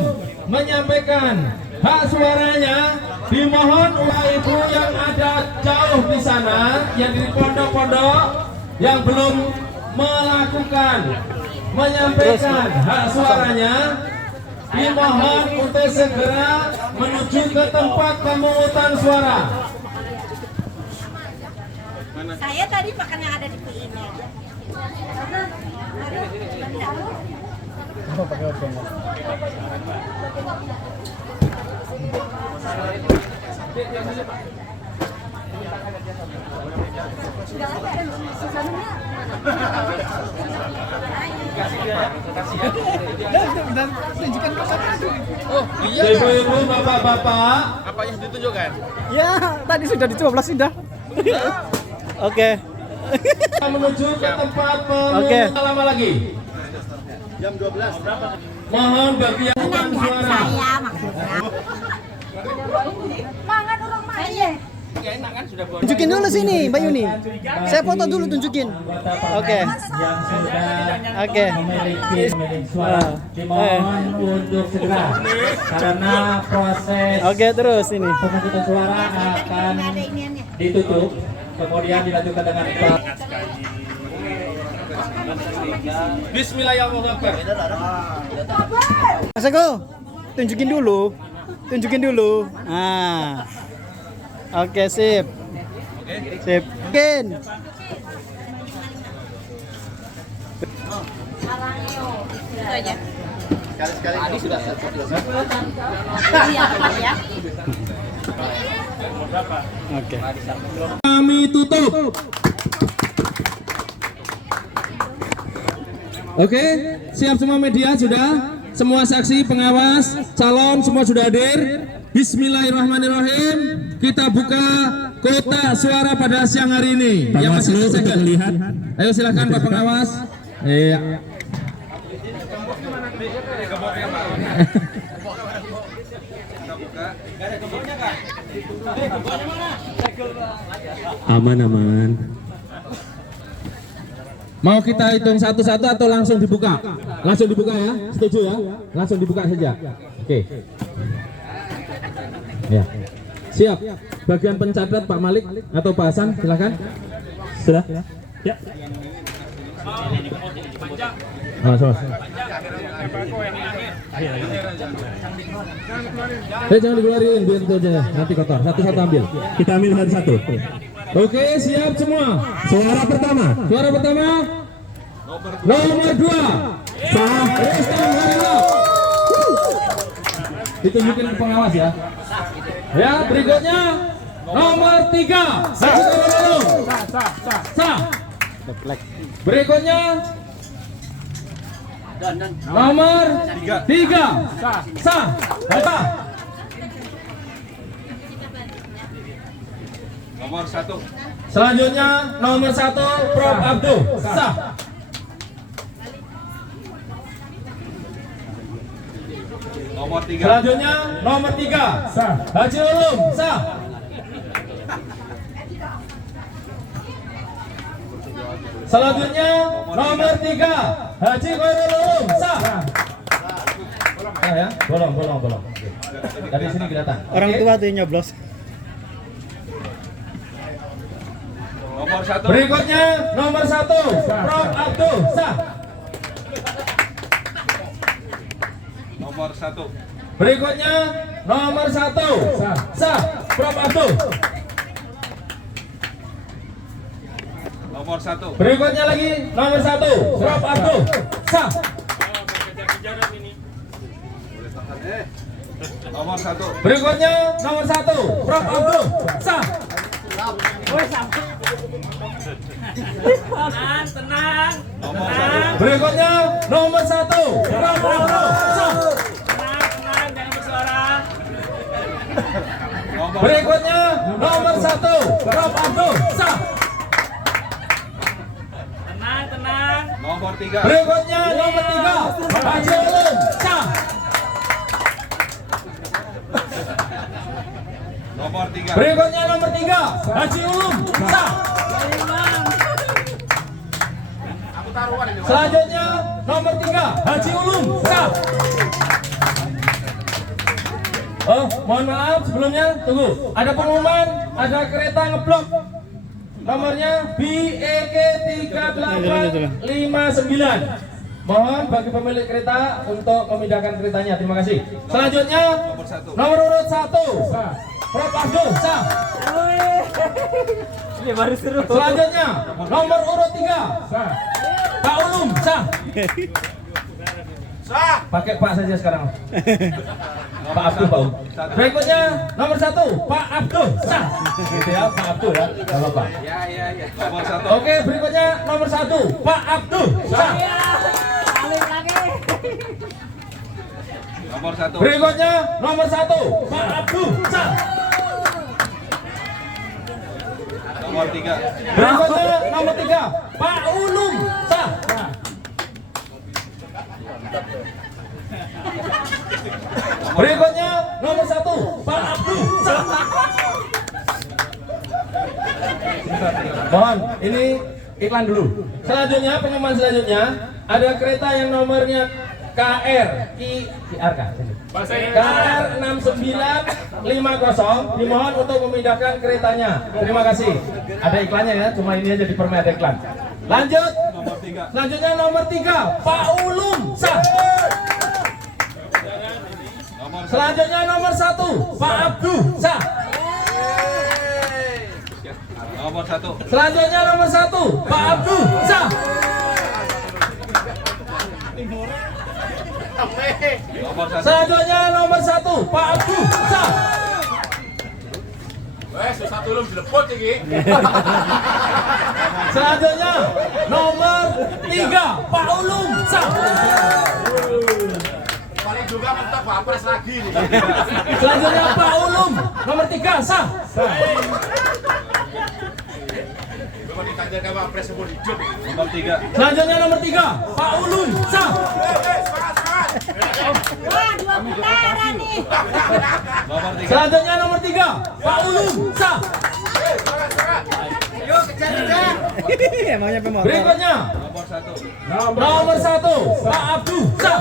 menyampaikan hak suaranya, dimohon ibu yang ada jauh di sana, yang di pondok-pondok, yang belum menyampaikan hak suaranya, dimohon untuk segera menuju ke tempat pemungutan suara. Saya tadi makan yang ada di PI-nya. Ibu-ibu, bapak-bapak, Apa yang ditunjukkan? Ya, tadi sudah dicoblos sudah. Oke. kita menuju ke tempat pemungutan lama lagi. Jam 12. Mohon bagi yang pemungutan suara. Saya maksudnya. Mangan orang main. Tunjukin dulu sini, Mbak Yuni. Saya foto dulu, tunjukin. Oke. yang sudah Oke. memiliki suara dimohon untuk segera karena proses Oke, terus ini. pemungutan suara akan ditutup kemudian dilanjutkan dengan Bismillahirrahmanirrahim. Mas Eko, tunjukin dulu. Tunjukin dulu. Nah. Oke, sip. Sip. Mungkin. Itu aja. Sekali-sekali. Tadi sudah Ya. Oke. Kami tutup. Oke, siap semua media sudah? Semua saksi, pengawas, calon semua sudah hadir. Bismillahirrahmanirrahim. Kita buka kotak suara pada siang hari ini. Yang masih tersegat. Ayo silakan Pak Pengawas. Iya. Aman. Mau kita hitung satu-satu atau langsung dibuka? Langsung dibuka ya? Setuju ya? Langsung dibuka saja. Oke. Ya. Siap. Bagian pencatat Pak Malik atau Pak Hasan, silakan. Sudah? Ya. Jangan dikeluarin, biar itu aja. Nanti kotor. Satu-satu ambil. Kita ambil satu. Oke, siap semua. Suara pertama. Nomor 2. Sah. Ditunjukin ke pengawas ya. Ya, berikutnya nomor 3. Sah. Berikutnya nomor 3. Sah. Nomor 1. Selanjutnya nomor 1 Prof Abdul. Sah. Nomor 3. Selanjutnya nomor 3 sah. Haji Ulum. Sah. Selanjutnya nomor 3 Haji Khairul Ulum. Sah. Nah ya, bolong. Dari sini kelihatan. Orang tua tuh yang nyoblos. Nomor 1. Berikutnya nomor 1 Prof Abdul. Sah. Nomor 1. Berikutnya nomor 1 sah. Prof Abdul. Nomor 1. Berikutnya lagi nomor 1 Prof Abdul. Sah. Nomor 1. Berikutnya nomor 1 Prof Abdul. Sah. Tenang. Berikutnya nomor 1 Prof Abdul. Sah. Jangan bersuara. Berikutnya nomor 1 Prof Abdul. Sah. Tenang. Nomor 3. Berikutnya nomor 3 Haji Ulum. Sah. Nomor 3. Berikutnya nomor 3 Haji Ulum. Sah. Selanjutnya nomor 3 Haji Ulum. Sah. Oh, mohon maaf sebelumnya, tunggu. Ada pengumuman, ada kereta ngeblok. Nomornya BEK 3859. Mohon bagi pemilik kereta untuk memindahkan keretanya. Terima kasih. Selanjutnya nomor urut 1 Prof Abdul sah. Ini baru seru. Selanjutnya nomor urut 3 Pak Ulum sah. Pakai Pak saja sekarang. Pak Abdul, Pak Ulum. Berikutnya nomor 1 Pak Abdul sah. Gitu ya, Pak Abdul ya. Enggak apa-apa. Ya. Nomor 1. Oke, berikutnya nomor 1 Pak Abdul sah. Nomor 1. Berikutnya nomor 1 Pak Abdul sah. Nomor 3. Berikutnya nomor 3 Pak Ulum sah. Berikutnya nomor 1 Pak Abdul sah. Mohon, ini iklan dulu. Selanjutnya pengumuman selanjutnya ada kereta yang nomornya KR 6950 dimohon untuk memindahkan keretanya. Terima kasih. Ada iklannya ya, cuma ini aja di permen ada iklan. Lanjut. Selanjutnya nomor 3 Pak Ulum sah. Selanjutnya nomor 1 Pak Abdul sah. Nomor 1. Selanjutnya nomor 1 Pak Abdul sah. Nomor 1. Selanjutnya nomor 1 Pak Abdul sah. Satu belum dilepot lagi. Selanjutnya nomor 3 Pak Ulum sah. Paling juga mentok Wapres lagi nih. Selanjutnya Pak Ulum nomor 3 sah. Coba ditanyakan Wapres sebut hidup. Nomor 3. Selanjutnya nomor 3 Pak Ulum sah. Wah, 2 putaran nih. Nomor 3. Selanjutnya nomor 3 Pak Ulum sah. Yuk kejar-kejar. Emangnya pemotor. Berikutnya Nomor 1. nomor 1 Pak Abdul sah.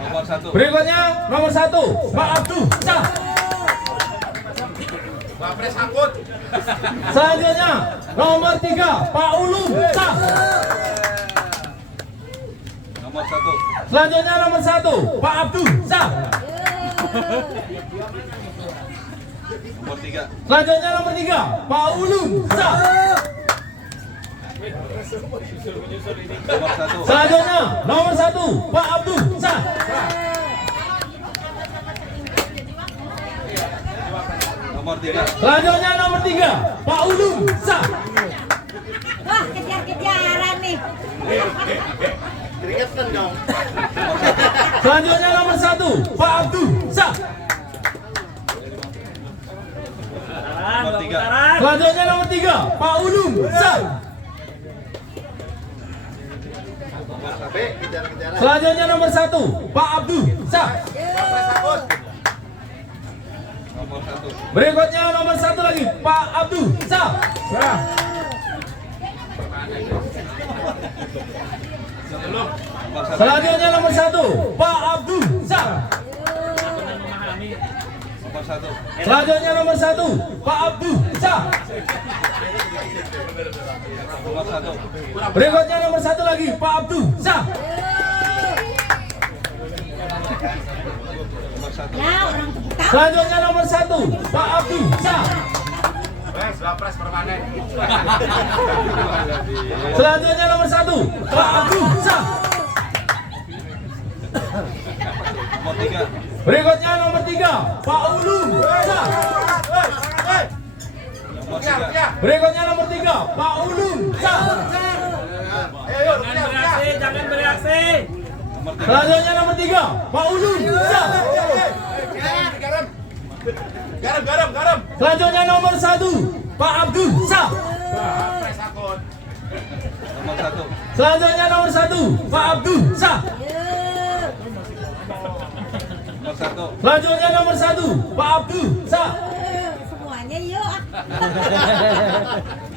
Nomor 1. Berikutnya nomor 1 Pak Abdul sah. Wapres angkut. Selanjutnya nomor 3 Pak Ulum sah. Nomor 1. Selanjutnya nomor 1 Pak Abdul sah. Nomor 3. Selanjutnya nomor 3 Pak Ulum sah. Nomor 1. Selanjutnya nomor 1 Pak Abdul sah. Nomor 3. Selanjutnya nomor 3 Pak Ulum sah. Wah, kejar-kejaran nih. Keringetan dong. Selanjutnya nomor 1 Pak Abdul sah. Nomor 3. Selanjutnya nomor 3 Pak Ulum sah. Selanjutnya nomor 1 Pak Abdul sah. Nomor 1. Berikutnya nomor 1 lagi Pak Abdul sah. Nomor 1. Selanjutnya nomor 1 Pak Abdul sah. Nomor 1. Selanjutnya nomor 1 Pak Abdul sah. Nomor 1. Berikutnya nomor 1 lagi Pak Abdul sah. Nomor 1. Ya, orang tepuk tangan. Selanjutnya nomor 1 Pak Abdul sah. Wapres permanen. Selanjutnya nomor 1 Pak Abdul sah. Nomor 3. Berikutnya nomor 3 Pak Ulum sah. Nomor 3. Berikutnya nomor 3 Pak Ulum sah. Jangan bereaksi. Nomor 3. Selanjutnya nomor 3 Pak Ulum sah. Garam. Selanjutnya nomor 1 Pak Abdul sah. Wapres angkut. Nomor 1. Selanjutnya nomor 1 Pak Abdul sah. Nomor 1. Selanjutnya nomor 1 Pak Abdul sah. Semuanya yuk.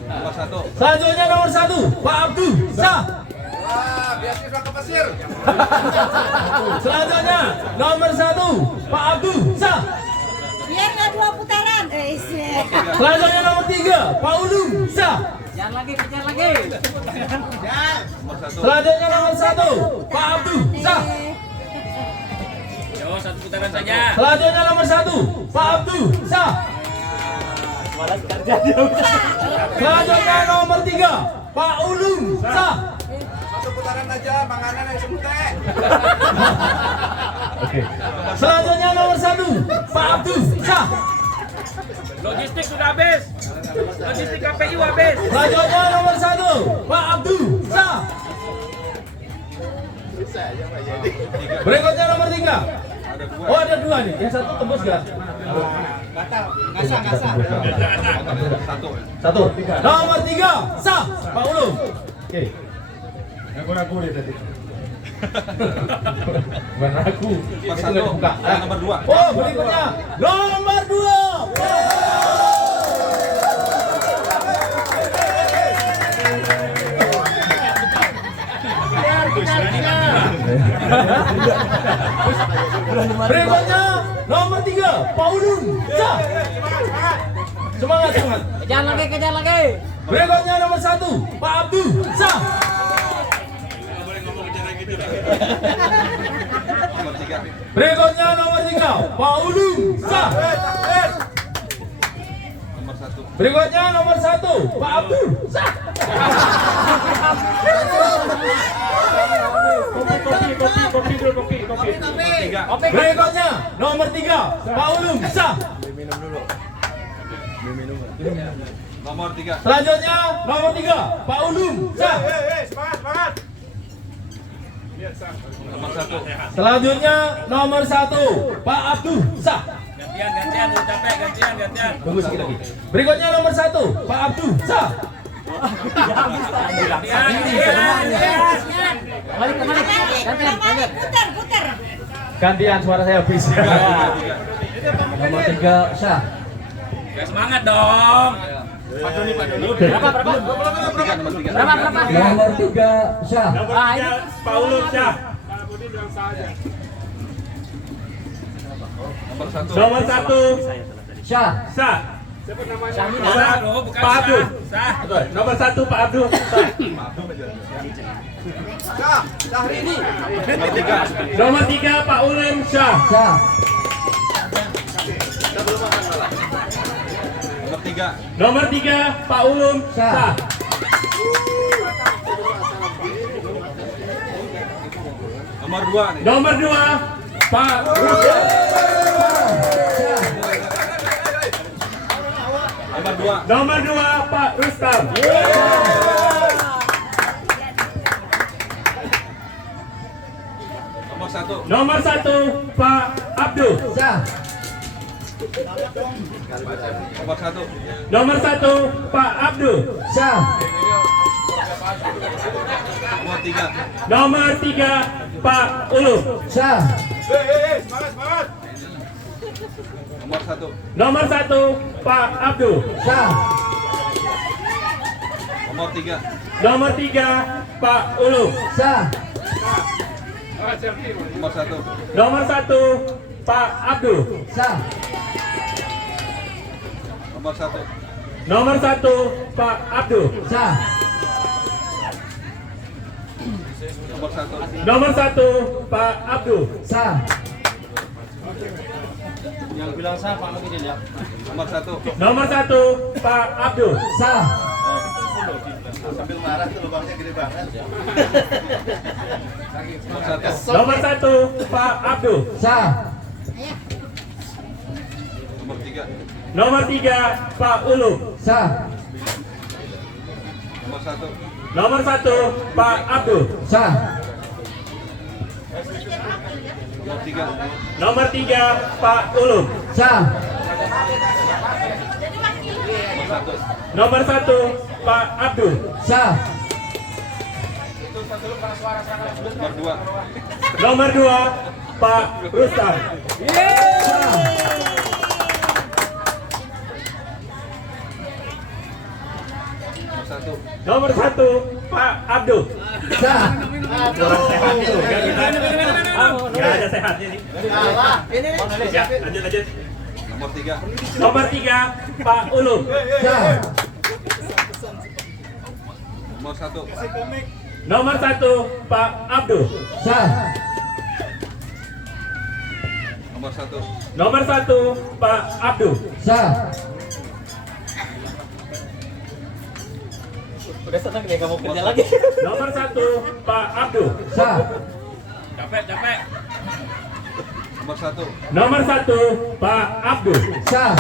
Nomor 1. Selanjutnya nomor 1 Pak Abdul sah. Wah, beasiswa ke Mesir. Selanjutnya nomor 1 Pak Abdul sah. Biar nggak 2 putaran. Selanjutnya nomor 3 Pak Ulum sah. Selanjutnya nomor 1, Pak Abdu, sah. Yo, satu putaran saja. Selanjutnya nomor 1, Pak Abdu, sah. Selanjutnya nomor 3, Pak Ulum, sah. Satu putaran aja, makanan yang semute. Selanjutnya nomor 1, Pak Abdu, sah. Logistik sudah habis. Logistik KPU habis. Selanjutnya nomor 1, Pak Abdu, sah. Berikutnya nomor 3. Oh, ada 2 nih. Yang satu tembus gak? Satu. Nomor 3, sah. Pak Ulum. Oke. Ragu-ragu dia tadi. Bukan ragu. Nomor 1, nomor 2. Oh, berikutnya nomor 2. Berikutnya nomor 3, Pak Ulum, sah. Semangat, semangat. Kejar lagi. Berikutnya nomor 1, Pak Abdu, sah. Berikutnya nomor 3, Pak Ulum, sah. Berikutnya nomor 1, Pak Abdu, sah. Berikutnya nomor 3, Pak Ulum, sah. Nomor 3. Selanjutnya nomor 3, Pak Ulum, sah. Semangat. Nomor 1. Selanjutnya nomor 1, Pak Abdu, sah. Gantian, udah capek, gantian. Tunggu sedikit lagi. Berikutnya nomor 1, Pak Abdu, sah. Putar. Gantian, suara saya habis. Nomor 3, sah. Ya semangat dong. Berapa? Nomor 3, sah. Pak Ulum sah. Nomor 1, sah. Sah. Pak Abdu. Sah. Nomor 1, Pak Abdu, sah. Nomor 3, Pak Ulum, sah. Nomor 3, Pak Ulum, sah. Nomor 2 nih. Nomor 2, Pak Rustam. Nomor 2. Nomor 2, Pak Rustam. Nomor 1. Nomor 1, Pak Abdu. Nomor 1. Nomor 1, Pak Abdu. Nomor 3. Nomor 3, Pak Ulum. Semangat. Nomor 1. Nomor 1, Pak Abdu. Nomor 3. Nomor 3, Pak Ulum. Nomor 1. Nomor 1, Pak Abdu. Nomor 1. Nomor 1, Pak Abdu. Nomor 1. Nomor 1, Pak Abdu. Yang bilang sah Pak Mungkin ya. Nomor 1. Nomor 1, Pak Abdu. Sambil marah tuh lubangnya gede banget. Nomor 1. Nomor 1, Pak Abdu. Nomor 3. Nomor 3, Pak Ulum. Nomor 1. Nomor 1, Pak Abdu. Nomor 3. Nomor 3, Pak Ulum. Nomor 1, Pak Abdu. Nomor 2. Nomor 2, Pak Rustam. Nomor 1, Pak Abdu. Nggak ada sehatnya nih. Lanjut. Nomor 3. Nomor 3, Pak Ulum. Nomor 1. Nomor 1 Pak Abdul. Sah. Nomor 1. Nomor 1 Pak Abdul. Sah. Udah seneng deh kamu kerja lagi. Nomor 1 Pak Abdul. Sah. Capek. Nomor 1. Nomor 1 Pak Abdul. Sah.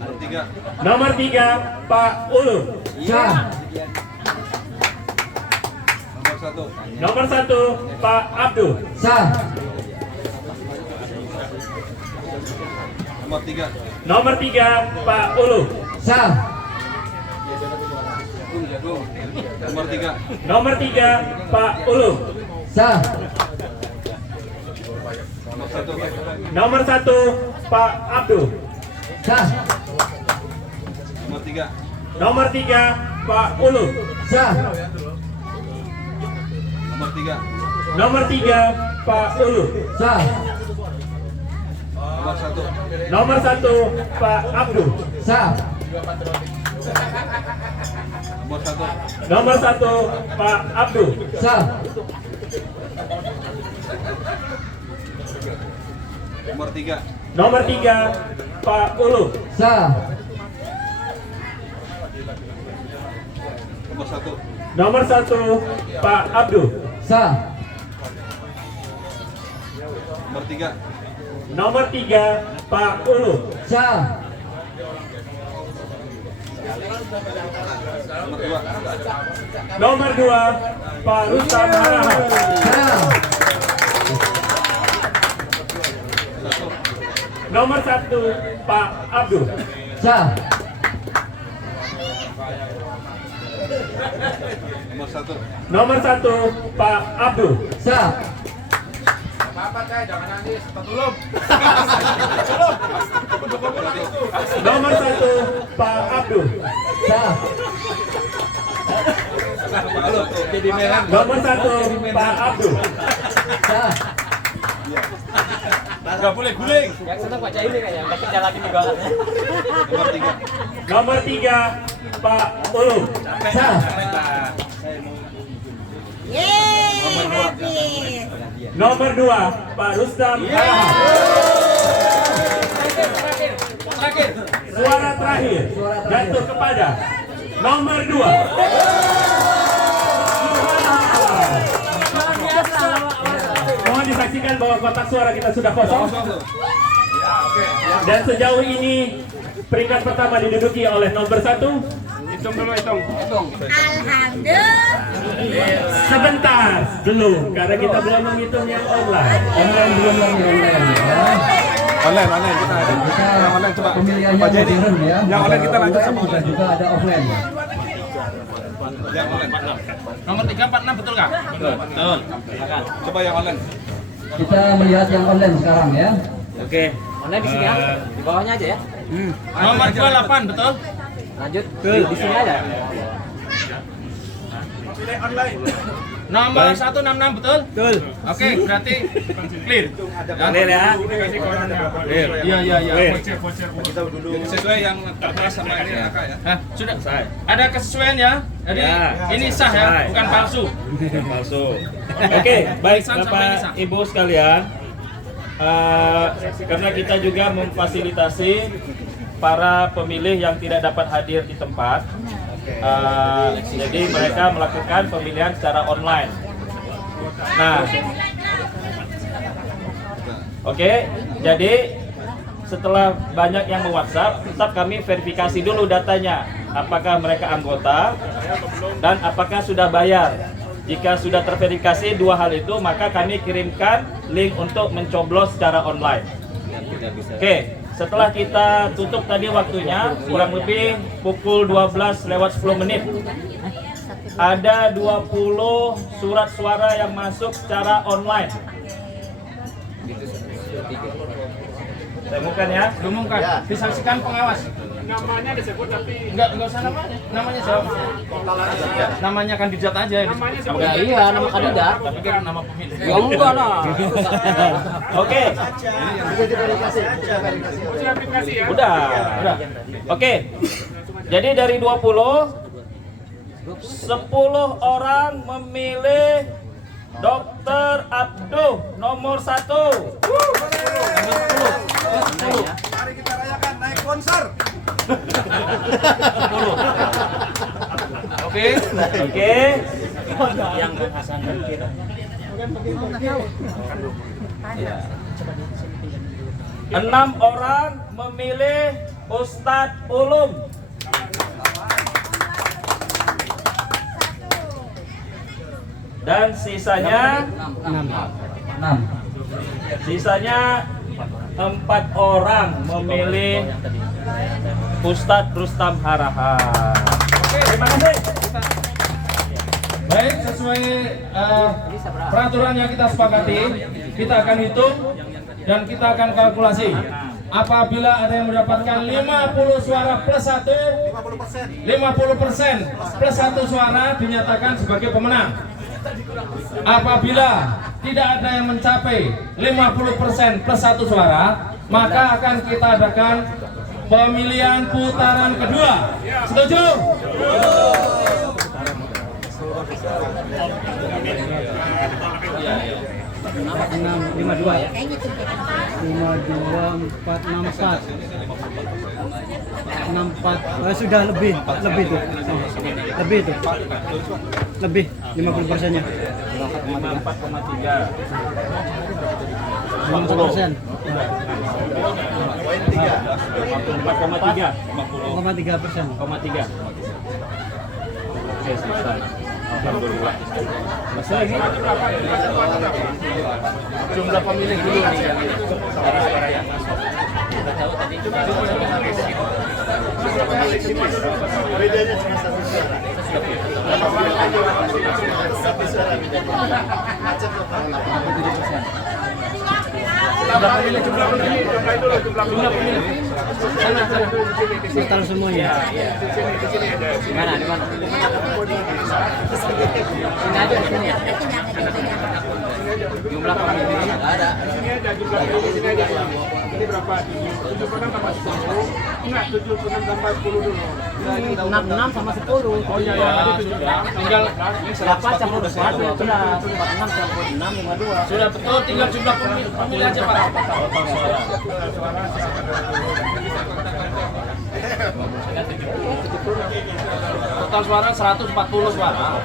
Nomor 3. Nomor 3 Pak Ulum. Sah. Nomor 1. Nomor 1 Pak Abdul. Sah. Nomor 3. Nomor 3 Pak Ulum. Sah. Nomor 3. Nomor 3 Pak Ulum. Sah. Nomor 1. Nomor 1 Pak Abdul. Sah. Nomor 3. Nomor 3 Pak Ulum. Sah. Nomor 3. Nomor 3 Pak Ulum. Sah. Nomor 1. Nomor 1 Pak Abdul. Sah. Nomor 1. Nomor 1 Pak Abdul. Sah. Nomor 3. Nomor 3 Pak Ulum. Sah. Nomor 1. Nomor 1 Pak Abdul. Sah. Nomor 3. Nomor 3 Pak Ulum. Sah. Nomor 2. Nomor 2 Pak Rustam Harahan. Sah. Nomor 1 Pak Abdul. Sah. Nomor 1. Nomor 1 Pak Abdul. Sah. Nomor 1 Pak Abdul. Sah. Nomor 1 Pak Abdul. Sah. Gak boleh guling. Yang seneng Pak Cahymi kayaknya, udah kerja lagi nih banget. Nomor 3. Nomor 3 Pak Ulum. Sah. Yeay, habis. Nomor 2 Pak Rustam Harahan. Suara terakhir jatuh kepada nomor 2. Mohon disaksikan bahwa kotak suara kita sudah kosong. Dan sejauh ini peringkat pertama diduduki oleh nomor 1. Hitung dulu, hitung. Alhamdulillah. Sebentar dulu, karena kita belum menghitung yang online. Online belum lagi online ya. Online kita ada. Yang online coba. Pemilihannya Pak Jadi. modern ya. Yang online kita lanjut sama Kita online. juga ada offline ya. Yang online. Nomor 3, 4, 6 betul nggak? Betul. Coba yang online. Kita melihat yang online sekarang ya. Oke. Online di sini ya, di bawahnya aja ya. Nomor 28 betul? Lanjut di sini aja. Nomor 166 betul? Betul. Oke, berarti clear. Clear ya. Clear. Iya. Kita duduk sesuai yang tertera sama ini ya, Kak ya. Hah, sudah. Ada kesesuaian ya? Jadi ini sah ya, bukan palsu. Palsu. Oke, baik Sampai Bapak sah. Ibu sekalian, karena kita juga memfasilitasi para pemilih yang tidak dapat hadir di tempat, jadi mereka melakukan pemilihan secara online. Nah, oke, jadi setelah banyak yang me-WhatsApp, tetap kami verifikasi dulu datanya, apakah mereka anggota dan apakah sudah bayar. Jika sudah terverifikasi dua hal itu, maka kami kirimkan link untuk mencoblos secara online. Oke, setelah kita tutup tadi waktunya, kurang lebih pukul 12:10, ada 20 surat suara yang masuk secara online. Saya bukan ya? Umumkan. Disaksikan pengawas. Namanya disebut tapi Enggak usah namanya. Namanya siapa? Namanya kandidat aja. namanya sebut. Ya, iya, nama kandidat. Tapi kan nama pemilih. Ya enggak lah. Oke, Udah aplikasi ya. udah. Oke. Jadi dari 20, 10 orang memilih Dr. Abduh nomor 1. Mari kita rayakan naik konser. Oke. Yang Hasan kira. 6 orang memilih Ustadz Ulum. Dan sisanya 4 orang memilih Ustadz Rustam Harahan. Oke, terima kasih. Baik, sesuai peraturan yang kita sepakati, kita akan hitung dan kita akan kalkulasi. Apabila ada yang mendapatkan 50 suara plus 1, 50% plus 1 suara dinyatakan sebagai pemenang. Apabila tidak ada yang mencapai 50% plus 1 suara, maka akan kita adakan pemilihan putaran kedua. Setuju? Lima dua ya. 52464. 64. Sudah lebih tuh. Lebih tuh. Lebih 50%-nya. 54,3. 50%. 4,3%. Oke, selesai. Alhamdulillah. Selesai ini. Jumlah pemilih dulu nih. Dari suara yang masuk. Kita tahu tadi bedanya cuma 1 suara. Jumlah pemilih dulu, jumlah pemilih. Sana. Total semuanya. Iya. Di mana? Sini aja, sini ya. Jumlah pemilih ada. Sini aja jumlah pemilih sini aja. Ini berapa? 76 tambah 10. Enggak, 76 tambah 10 dulu. 66 sama 10. Oh iya, Tinggal 8 campur 11, 46 campur 6, 52. sudah betul, tinggal jumlah pemilih aja Pak. Total suara 140 suara.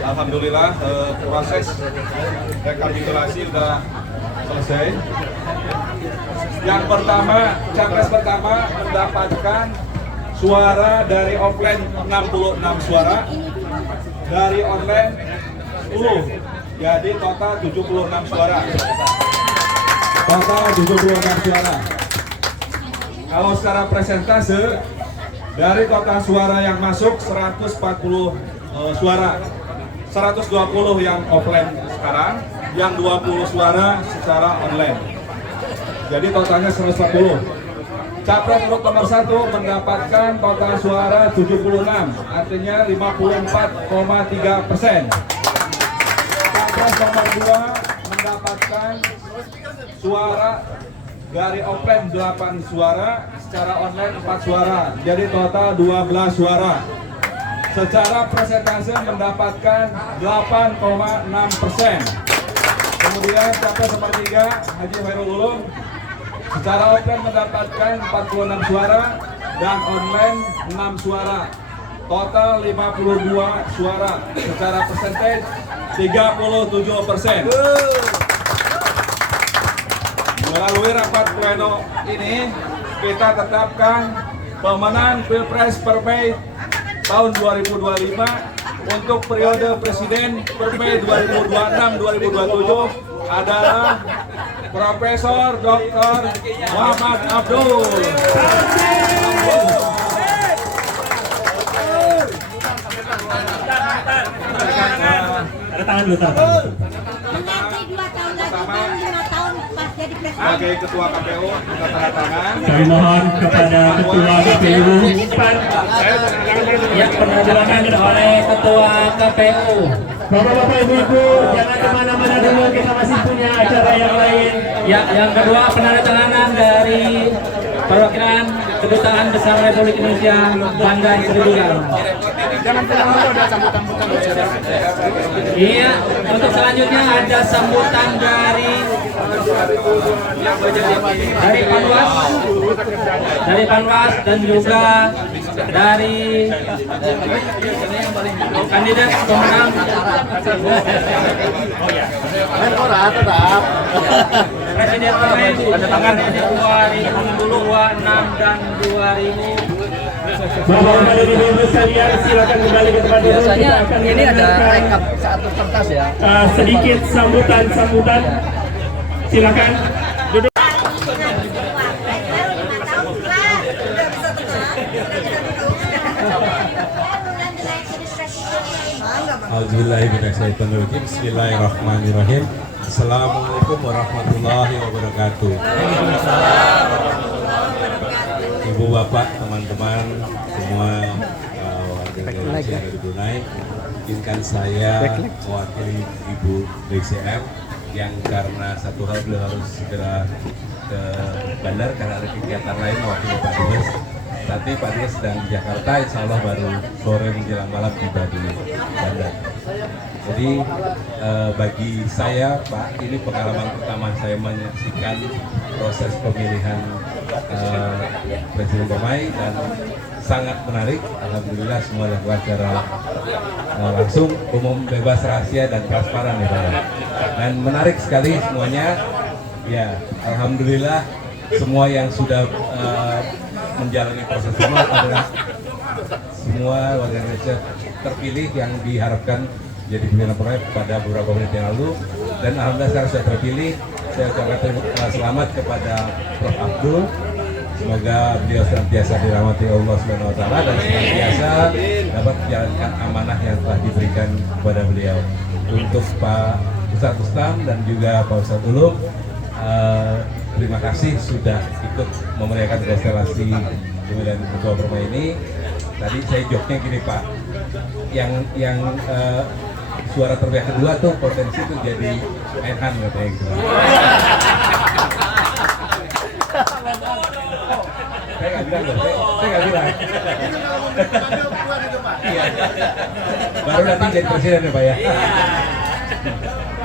Alhamdulillah proses rekapitulasi sudah selesai. Yang pertama, capres pertama mendapatkan suara dari offline 66 suara, dari online 10, jadi total 76 suara. Total 76 suara. Kalau secara persentase, dari total suara yang masuk 140 suara, 120 yang offline sekarang, yang 20 suara secara online. Jadi totalnya 140. Capres urut nomor 1 mendapatkan total suara 76, artinya 54,3%. Capres nomor 2 mendapatkan suara dari offline 8 suara, secara online 4 suara, jadi total 12 suara. Secara persentase mendapatkan 8,6%. Kemudian capres nomor 3 Haji Khairul Ulum secara offline mendapatkan 46 suara dan online 6 suara, total 52 suara. Secara persentase 37%. Melalui rapat pleno ini kita tetapkan pemenang Pilpres Permai tahun 2025 untuk periode Presiden Permai 2026-2027 adalah Profesor Dr. Muhammad Abdul. Ada tangan dulu, mengabdi 2 tahun lagi, 5 tahun pas jadi sebagai ketua KPU kita tanda tangan. Kami mohon kepada ketua KPU yang pernah dilakukan oleh ketua KPU. Bapak-bapak, ibu-ibu, jangan kemana-mana dulu, kita masih punya acara yang lain. Ya, yang kedua penandatanganan dari perwakilan Kedutaan Besar Republik Indonesia Banda Seribuan. Jangan pulang ada sambutan-sambutan. Iya, untuk selanjutnya ada sambutan dari Panwas dan juga dari kandidat pemenang. Menpora tetap. Presiden terpilih pada tangan 2026 dan 2000. Bapak-bapak dan ibu-ibu sekalian, silakan kembali ke tempat duduk. Biasanya ini ada rekap satu kertas ya. Sedikit sambutan. Silakan duduk. Bismillahirrahmanirrahim. Assalamualaikum warahmatullahi wabarakatuh. Ibu bapak, teman-teman semua warga negara yang ada di Brunei, izinkan saya mewakili Ibu DCM yang karena satu hal beliau harus segera ke bandar karena ada kegiatan lain mewakili Pak Dubes. Tapi Pak Dubes sedang di Jakarta, insya Allah baru sore menjelang malam tiba di bandar. Jadi bagi saya Pak, ini pengalaman pertama saya menyaksikan proses pemilihan Presiden Brunei dan sangat menarik. Alhamdulillah semua dilakukan secara langsung, umum, bebas, rahasia dan transparan ya Pak. Dan menarik sekali semuanya. Ya, alhamdulillah semua yang sudah menjalani proses ini adalah semua warga Indonesia terpilih yang diharapkan jadi pimpinan proyek pada beberapa menit yang lalu, dan alhamdulillah sekarang sudah terpilih. Saya ucapkan selamat kepada Prof. Abdul. Semoga beliau senantiasa dirahmati Allah Subhanahu wa taala dan senantiasa dapat menjalankan amanah yang telah diberikan kepada beliau. Untuk Pak Ustadz Ustam dan juga Pak Ustadz Ulum, terima kasih sudah ikut memeriahkan konstelasi pemilihan ketua Perma ini. Tadi saya joknya gini Pak, yang suara terbanyak kedua tuh potensi tuh jadi Enhan katanya gitu. Saya nggak bilang loh, saya nggak bilang. Iya. Baru nanti jadi presiden ya Pak ya.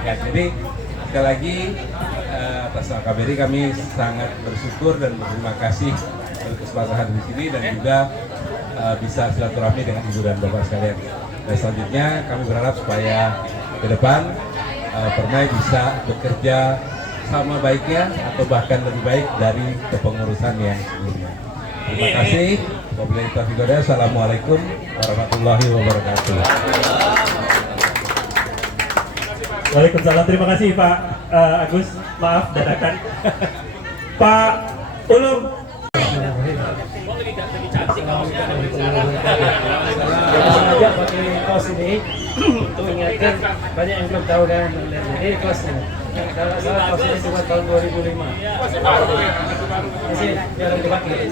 Ya, jadi sekali lagi atas nama KBRI kami sangat bersyukur dan berterima kasih untuk kesempatan di sini dan juga bisa silaturahmi dengan ibu dan bapak sekalian. Dan selanjutnya kami berharap supaya ke depan Permai bisa bekerja sama baiknya atau bahkan lebih baik dari kepengurusan yang sebelumnya. Terima kasih. Wabillahi taufiq wal hidayah. Assalamualaikum warahmatullahi wabarakatuh. Waalaikumsalam. Terima kasih Pak Agus. Maaf dadakan. Pak Ulum. Sengaja pakai kaos ini untuk ingatkan banyak yang belum tahu kan. Ini kaosnya. Kalau salah kaos ini cuma tahun 2005. Masih jarang dipakai.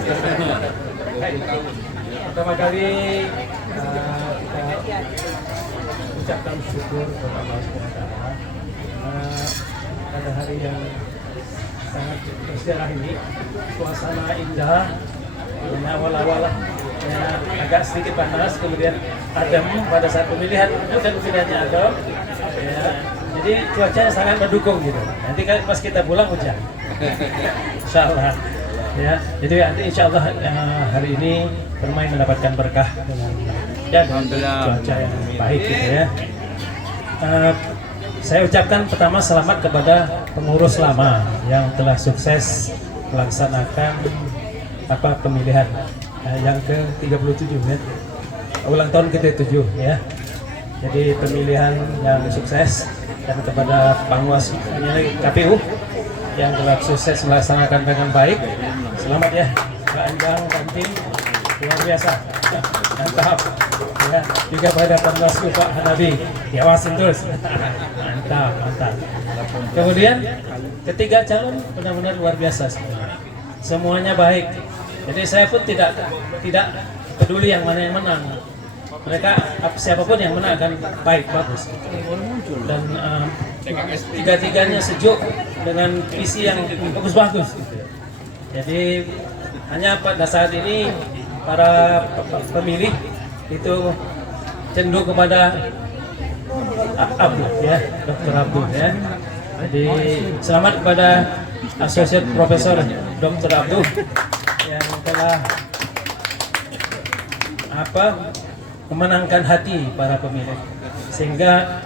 Pertama kali kita ucapkan syukur kepada Allah SWT pada hari yang sangat bersejarah ini, suasana indah. Awal-awal agak sedikit panas, kemudian adem pada saat pemilihan, dan pilihannya adem ya. Jadi cuacanya sangat mendukung gitu. Nanti kan pas kita pulang hujan insya Allah ya. Jadi nanti insya Allah hari ini Permai mendapatkan berkah dengan cuaca yang baik gitu ya. Saya ucapkan pertama selamat kepada pengurus lama yang telah sukses melaksanakan pemilihan yang ke-37 ya. Ulang tahun ke-7 ya. Jadi pemilihan yang sukses, dan kepada Panwas KPU yang telah sukses melaksanakan dengan baik. Selamat ya Pak Anjang dan tim luar biasa. Mantap. Ya, juga pada Panwaslu Pak Hanabi, diawasin terus. Mantap. Kemudian ketiga calon benar-benar luar biasa sebenarnya. Semuanya baik. Jadi saya pun tidak peduli yang mana yang menang. Mereka siapapun yang menang akan baik, bagus. Dan tiga-tiganya sejuk dengan visi yang bagus-bagus. Jadi hanya pada saat ini para pemilih itu cenderung kepada Abdul ya, Dr. Abdul ya. Jadi selamat kepada Associate Profesor Dr. Abdul yang telah memenangkan hati para pemilih, sehingga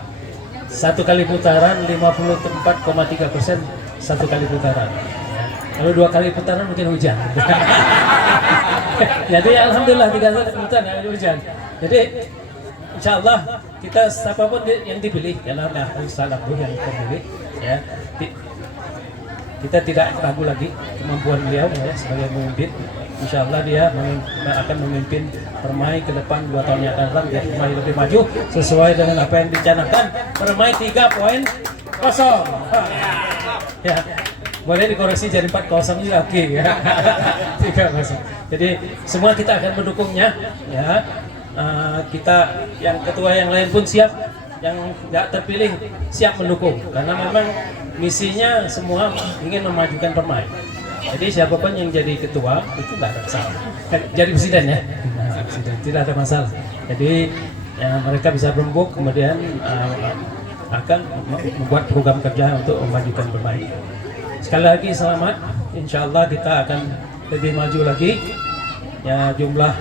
satu kali putaran 54,3% satu kali putaran. Kalau dua kali putaran mungkin hujan. Jadi alhamdulillah 3 kali putaran ada hujan. Jadi insya Allah kita siapapun yang dipilih, karena Ustaz Abdul yang terpilih, ya kita tidak ragu lagi kemampuan beliau ya sebagai pemimpin. Insya Allah dia akan memimpin Permai ke depan 2 tahun yang akan datang, biar Permai lebih maju sesuai dengan apa yang dicanangkan. Permai 3.0 ya, boleh dikoreksi jadi 4.0 juga oke ya. 3.0. Jadi semua kita akan mendukungnya ya. Kita yang ketua yang lain pun siap, yang nggak terpilih siap mendukung, karena memang misinya semua ingin memajukan Permai. Jadi siapapun yang jadi ketua itu nggak ada masalah. Jadi presiden ya, presiden tidak ada masalah. Jadi ya, mereka bisa berembuk, kemudian akan membuat program kerja untuk memajukan Permai. Sekali lagi selamat, insya Allah kita akan lebih maju lagi. Ya jumlah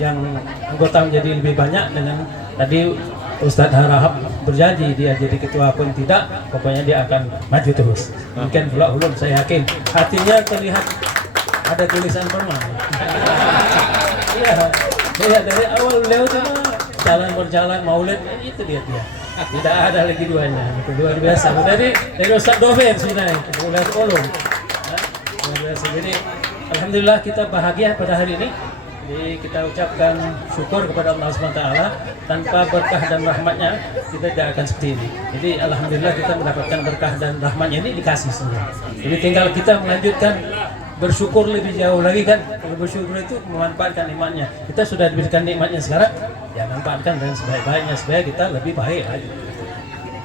yang anggota menjadi lebih banyak dengan tadi Ustadz Harahap berjanji dia jadi ketua pun tidak, pokoknya dia akan maju terus. Mungkin pula ulun saya yakin hatinya terlihat ada tulisan Permai. Ya, dari awal beliau cuma jalan berjalan maulid itu dia. Tidak ada lagi duanya. Itu luar biasa. Dari Ustadz Dover sebenarnya, Ustadz Ulum. Luar biasa. Jadi alhamdulillah kita bahagia pada hari ini. Jadi kita ucapkan syukur kepada Allah SWT. Tanpa berkah dan rahmatnya kita tidak akan seperti ini. Jadi alhamdulillah kita mendapatkan berkah dan rahmatnya ini dikasih semua. Jadi tinggal kita melanjutkan bersyukur lebih jauh lagi kan. Kalau bersyukur itu memanfaatkan nikmatnya. Kita sudah diberikan nikmatnya sekarang, ya manfaatkan dengan sebaik-baiknya supaya kita lebih baik lagi.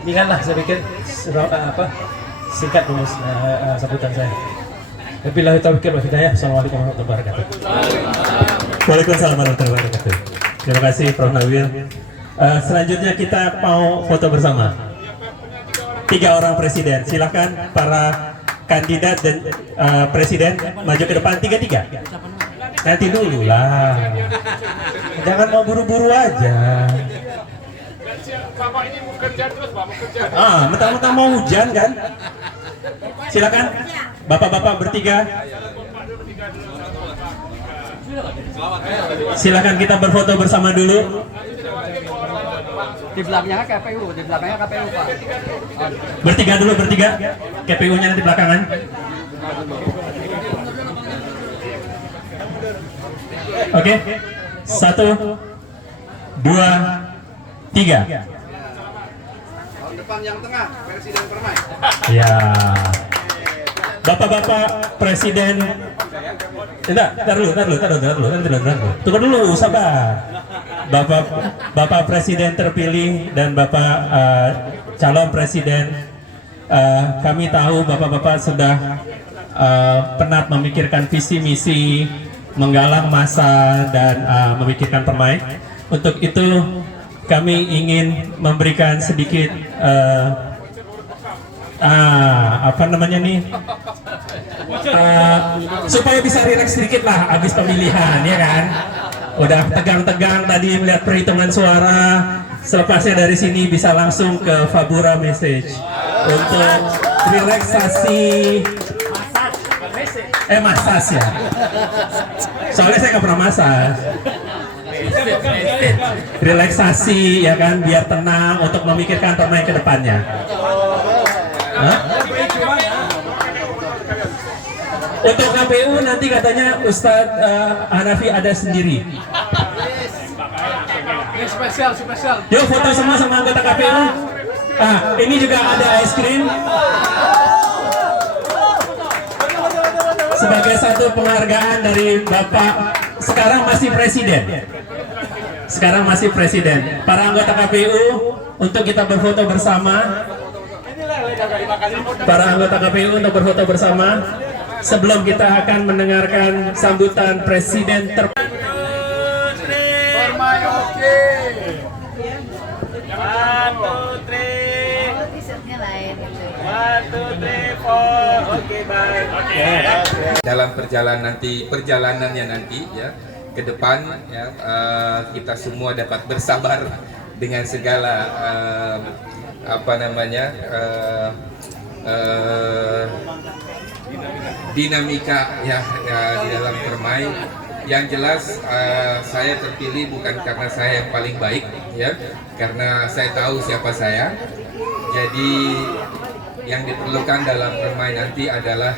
Demikianlah saya pikir singkat dulu sambutan saya. Wabillahi taufiq wal hidayah. Assalamualaikum warahmatullahi wabarakatuh. Waalaikumsalam warahmatullahi wabarakatuh. Terima kasih Prof. Nawir. Selanjutnya kita mau foto bersama. 3 orang presiden. Silakan para kandidat dan presiden maju ke depan 3-3. Nanti dulu lah. Jangan mau buru-buru aja. Bapak ini mau kerja terus, Bapak kerja. Mentang-mentang mau hujan kan? Silakan. Bapak-bapak bertiga. Silakan kita berfoto bersama dulu. Di belakangnya KPU, Pak. Bertiga dulu, bertiga. KPU-nya nanti belakangan. Oke. 1, 2, 3. Tahun depan yang tengah, Presiden Permai. Ya. Bapak-bapak presiden. Tar dulu. Tunggu dulu, sabar. Bapak presiden terpilih dan Bapak calon presiden, kami tahu Bapak-bapak sudah penat memikirkan visi misi, menggalang massa dan memikirkan Permai. Untuk itu kami ingin memberikan sedikit supaya bisa rileks sedikit lah habis pemilihan, ya kan? Udah tegang-tegang tadi melihat perhitungan suara. Selepasnya dari sini bisa langsung ke Fabura Message untuk relaksasi. Massage ya. Soalnya saya nggak pernah massage. Relaksasi ya kan, biar tenang untuk memikirkan Permai ke depannya. Untuk KPU nanti katanya Ustadz Hanafi ada sendiri. Ini spesial. Yuk foto semua sama anggota KPU. Ini juga ada es krim. Sebagai satu penghargaan dari Bapak sekarang masih presiden. Para anggota KPU untuk kita berfoto bersama. Para anggota KPU untuk berfoto bersama sebelum kita akan mendengarkan sambutan presiden terpilih. Dalam perjalanannya nanti ya ke depan ya kita semua dapat bersabar dengan segala dinamika ya di dalam Permai. Yang jelas saya terpilih bukan karena saya yang paling baik ya, karena saya tahu siapa saya. Jadi yang diperlukan dalam Permai nanti adalah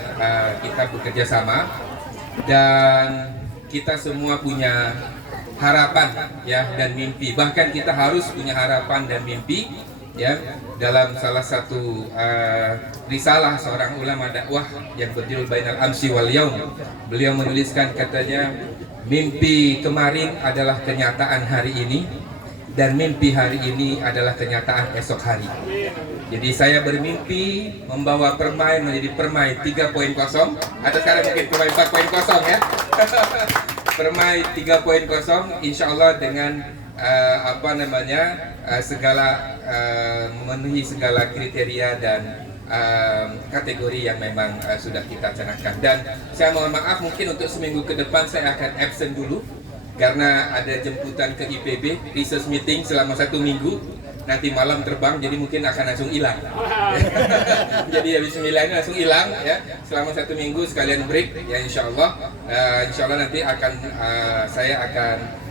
kita bekerja sama dan kita semua punya harapan ya dan mimpi. Bahkan kita harus punya harapan dan mimpi ya. Dalam salah satu risalah seorang ulama dakwah yang berjudul Bainal Amsi wal Yaum, beliau menuliskan katanya, mimpi kemarin adalah kenyataan hari ini dan mimpi hari ini adalah kenyataan esok hari. Jadi saya bermimpi membawa Permai menjadi Permai 3.0 atau sekarang mungkin Permai 4.0 ya. Permai 3.0 insya Allah dengan segala memenuhi segala kriteria dan kategori yang memang sudah kita canangkan. Dan saya mohon maaf mungkin untuk seminggu ke depan saya akan absen dulu karena ada jemputan ke IPB research meeting selama 1 minggu. Nanti malam terbang, jadi mungkin akan langsung hilang. Jadi habis 9 ini langsung hilang ya. Selama 1 minggu sekalian break ya insya Allah nanti saya akan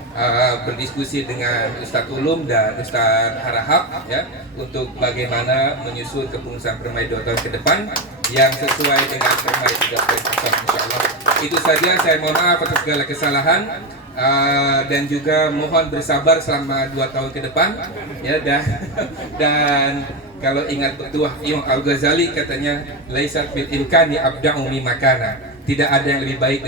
berdiskusi dengan Ustadz Ulum dan Ustadz Harahap ya untuk bagaimana menyusun kepengurusan Permai 2 tahun ke depan yang sesuai dengan Permai 3.0 insya Allah. Itu saja, saya mohon maaf atas segala kesalahan. Dan juga mohon bersabar selama 2 tahun ke depan ya, dan kalau ingat petuah Imam Al-Ghazali katanya laisat bil imkani abda'u mimakana, tidak ada yang lebih baik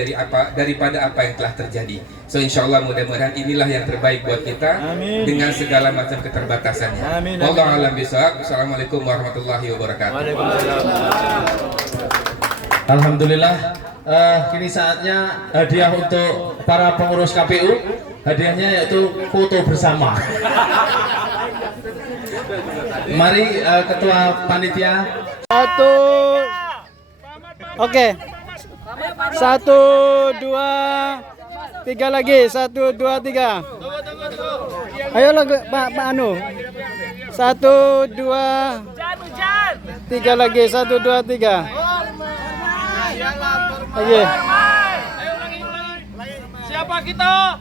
daripada apa yang telah terjadi. So insyaallah mudah-mudahan inilah yang terbaik buat kita. Amin. Dengan segala macam keterbatasannya. Wallahu a'lam bishawab. Assalamualaikum warahmatullahi wabarakatuh. Alhamdulillah. Kini saatnya hadiah untuk para pengurus KPU. Hadiahnya yaitu foto bersama. Mari Ketua Panitia. 1. Oke. 1, 2, 3 lagi. 1, 2, 3. Ayo Pak Anu. 1, 2, 3 lagi. 1, 2, 3. Oke. Siapa kita?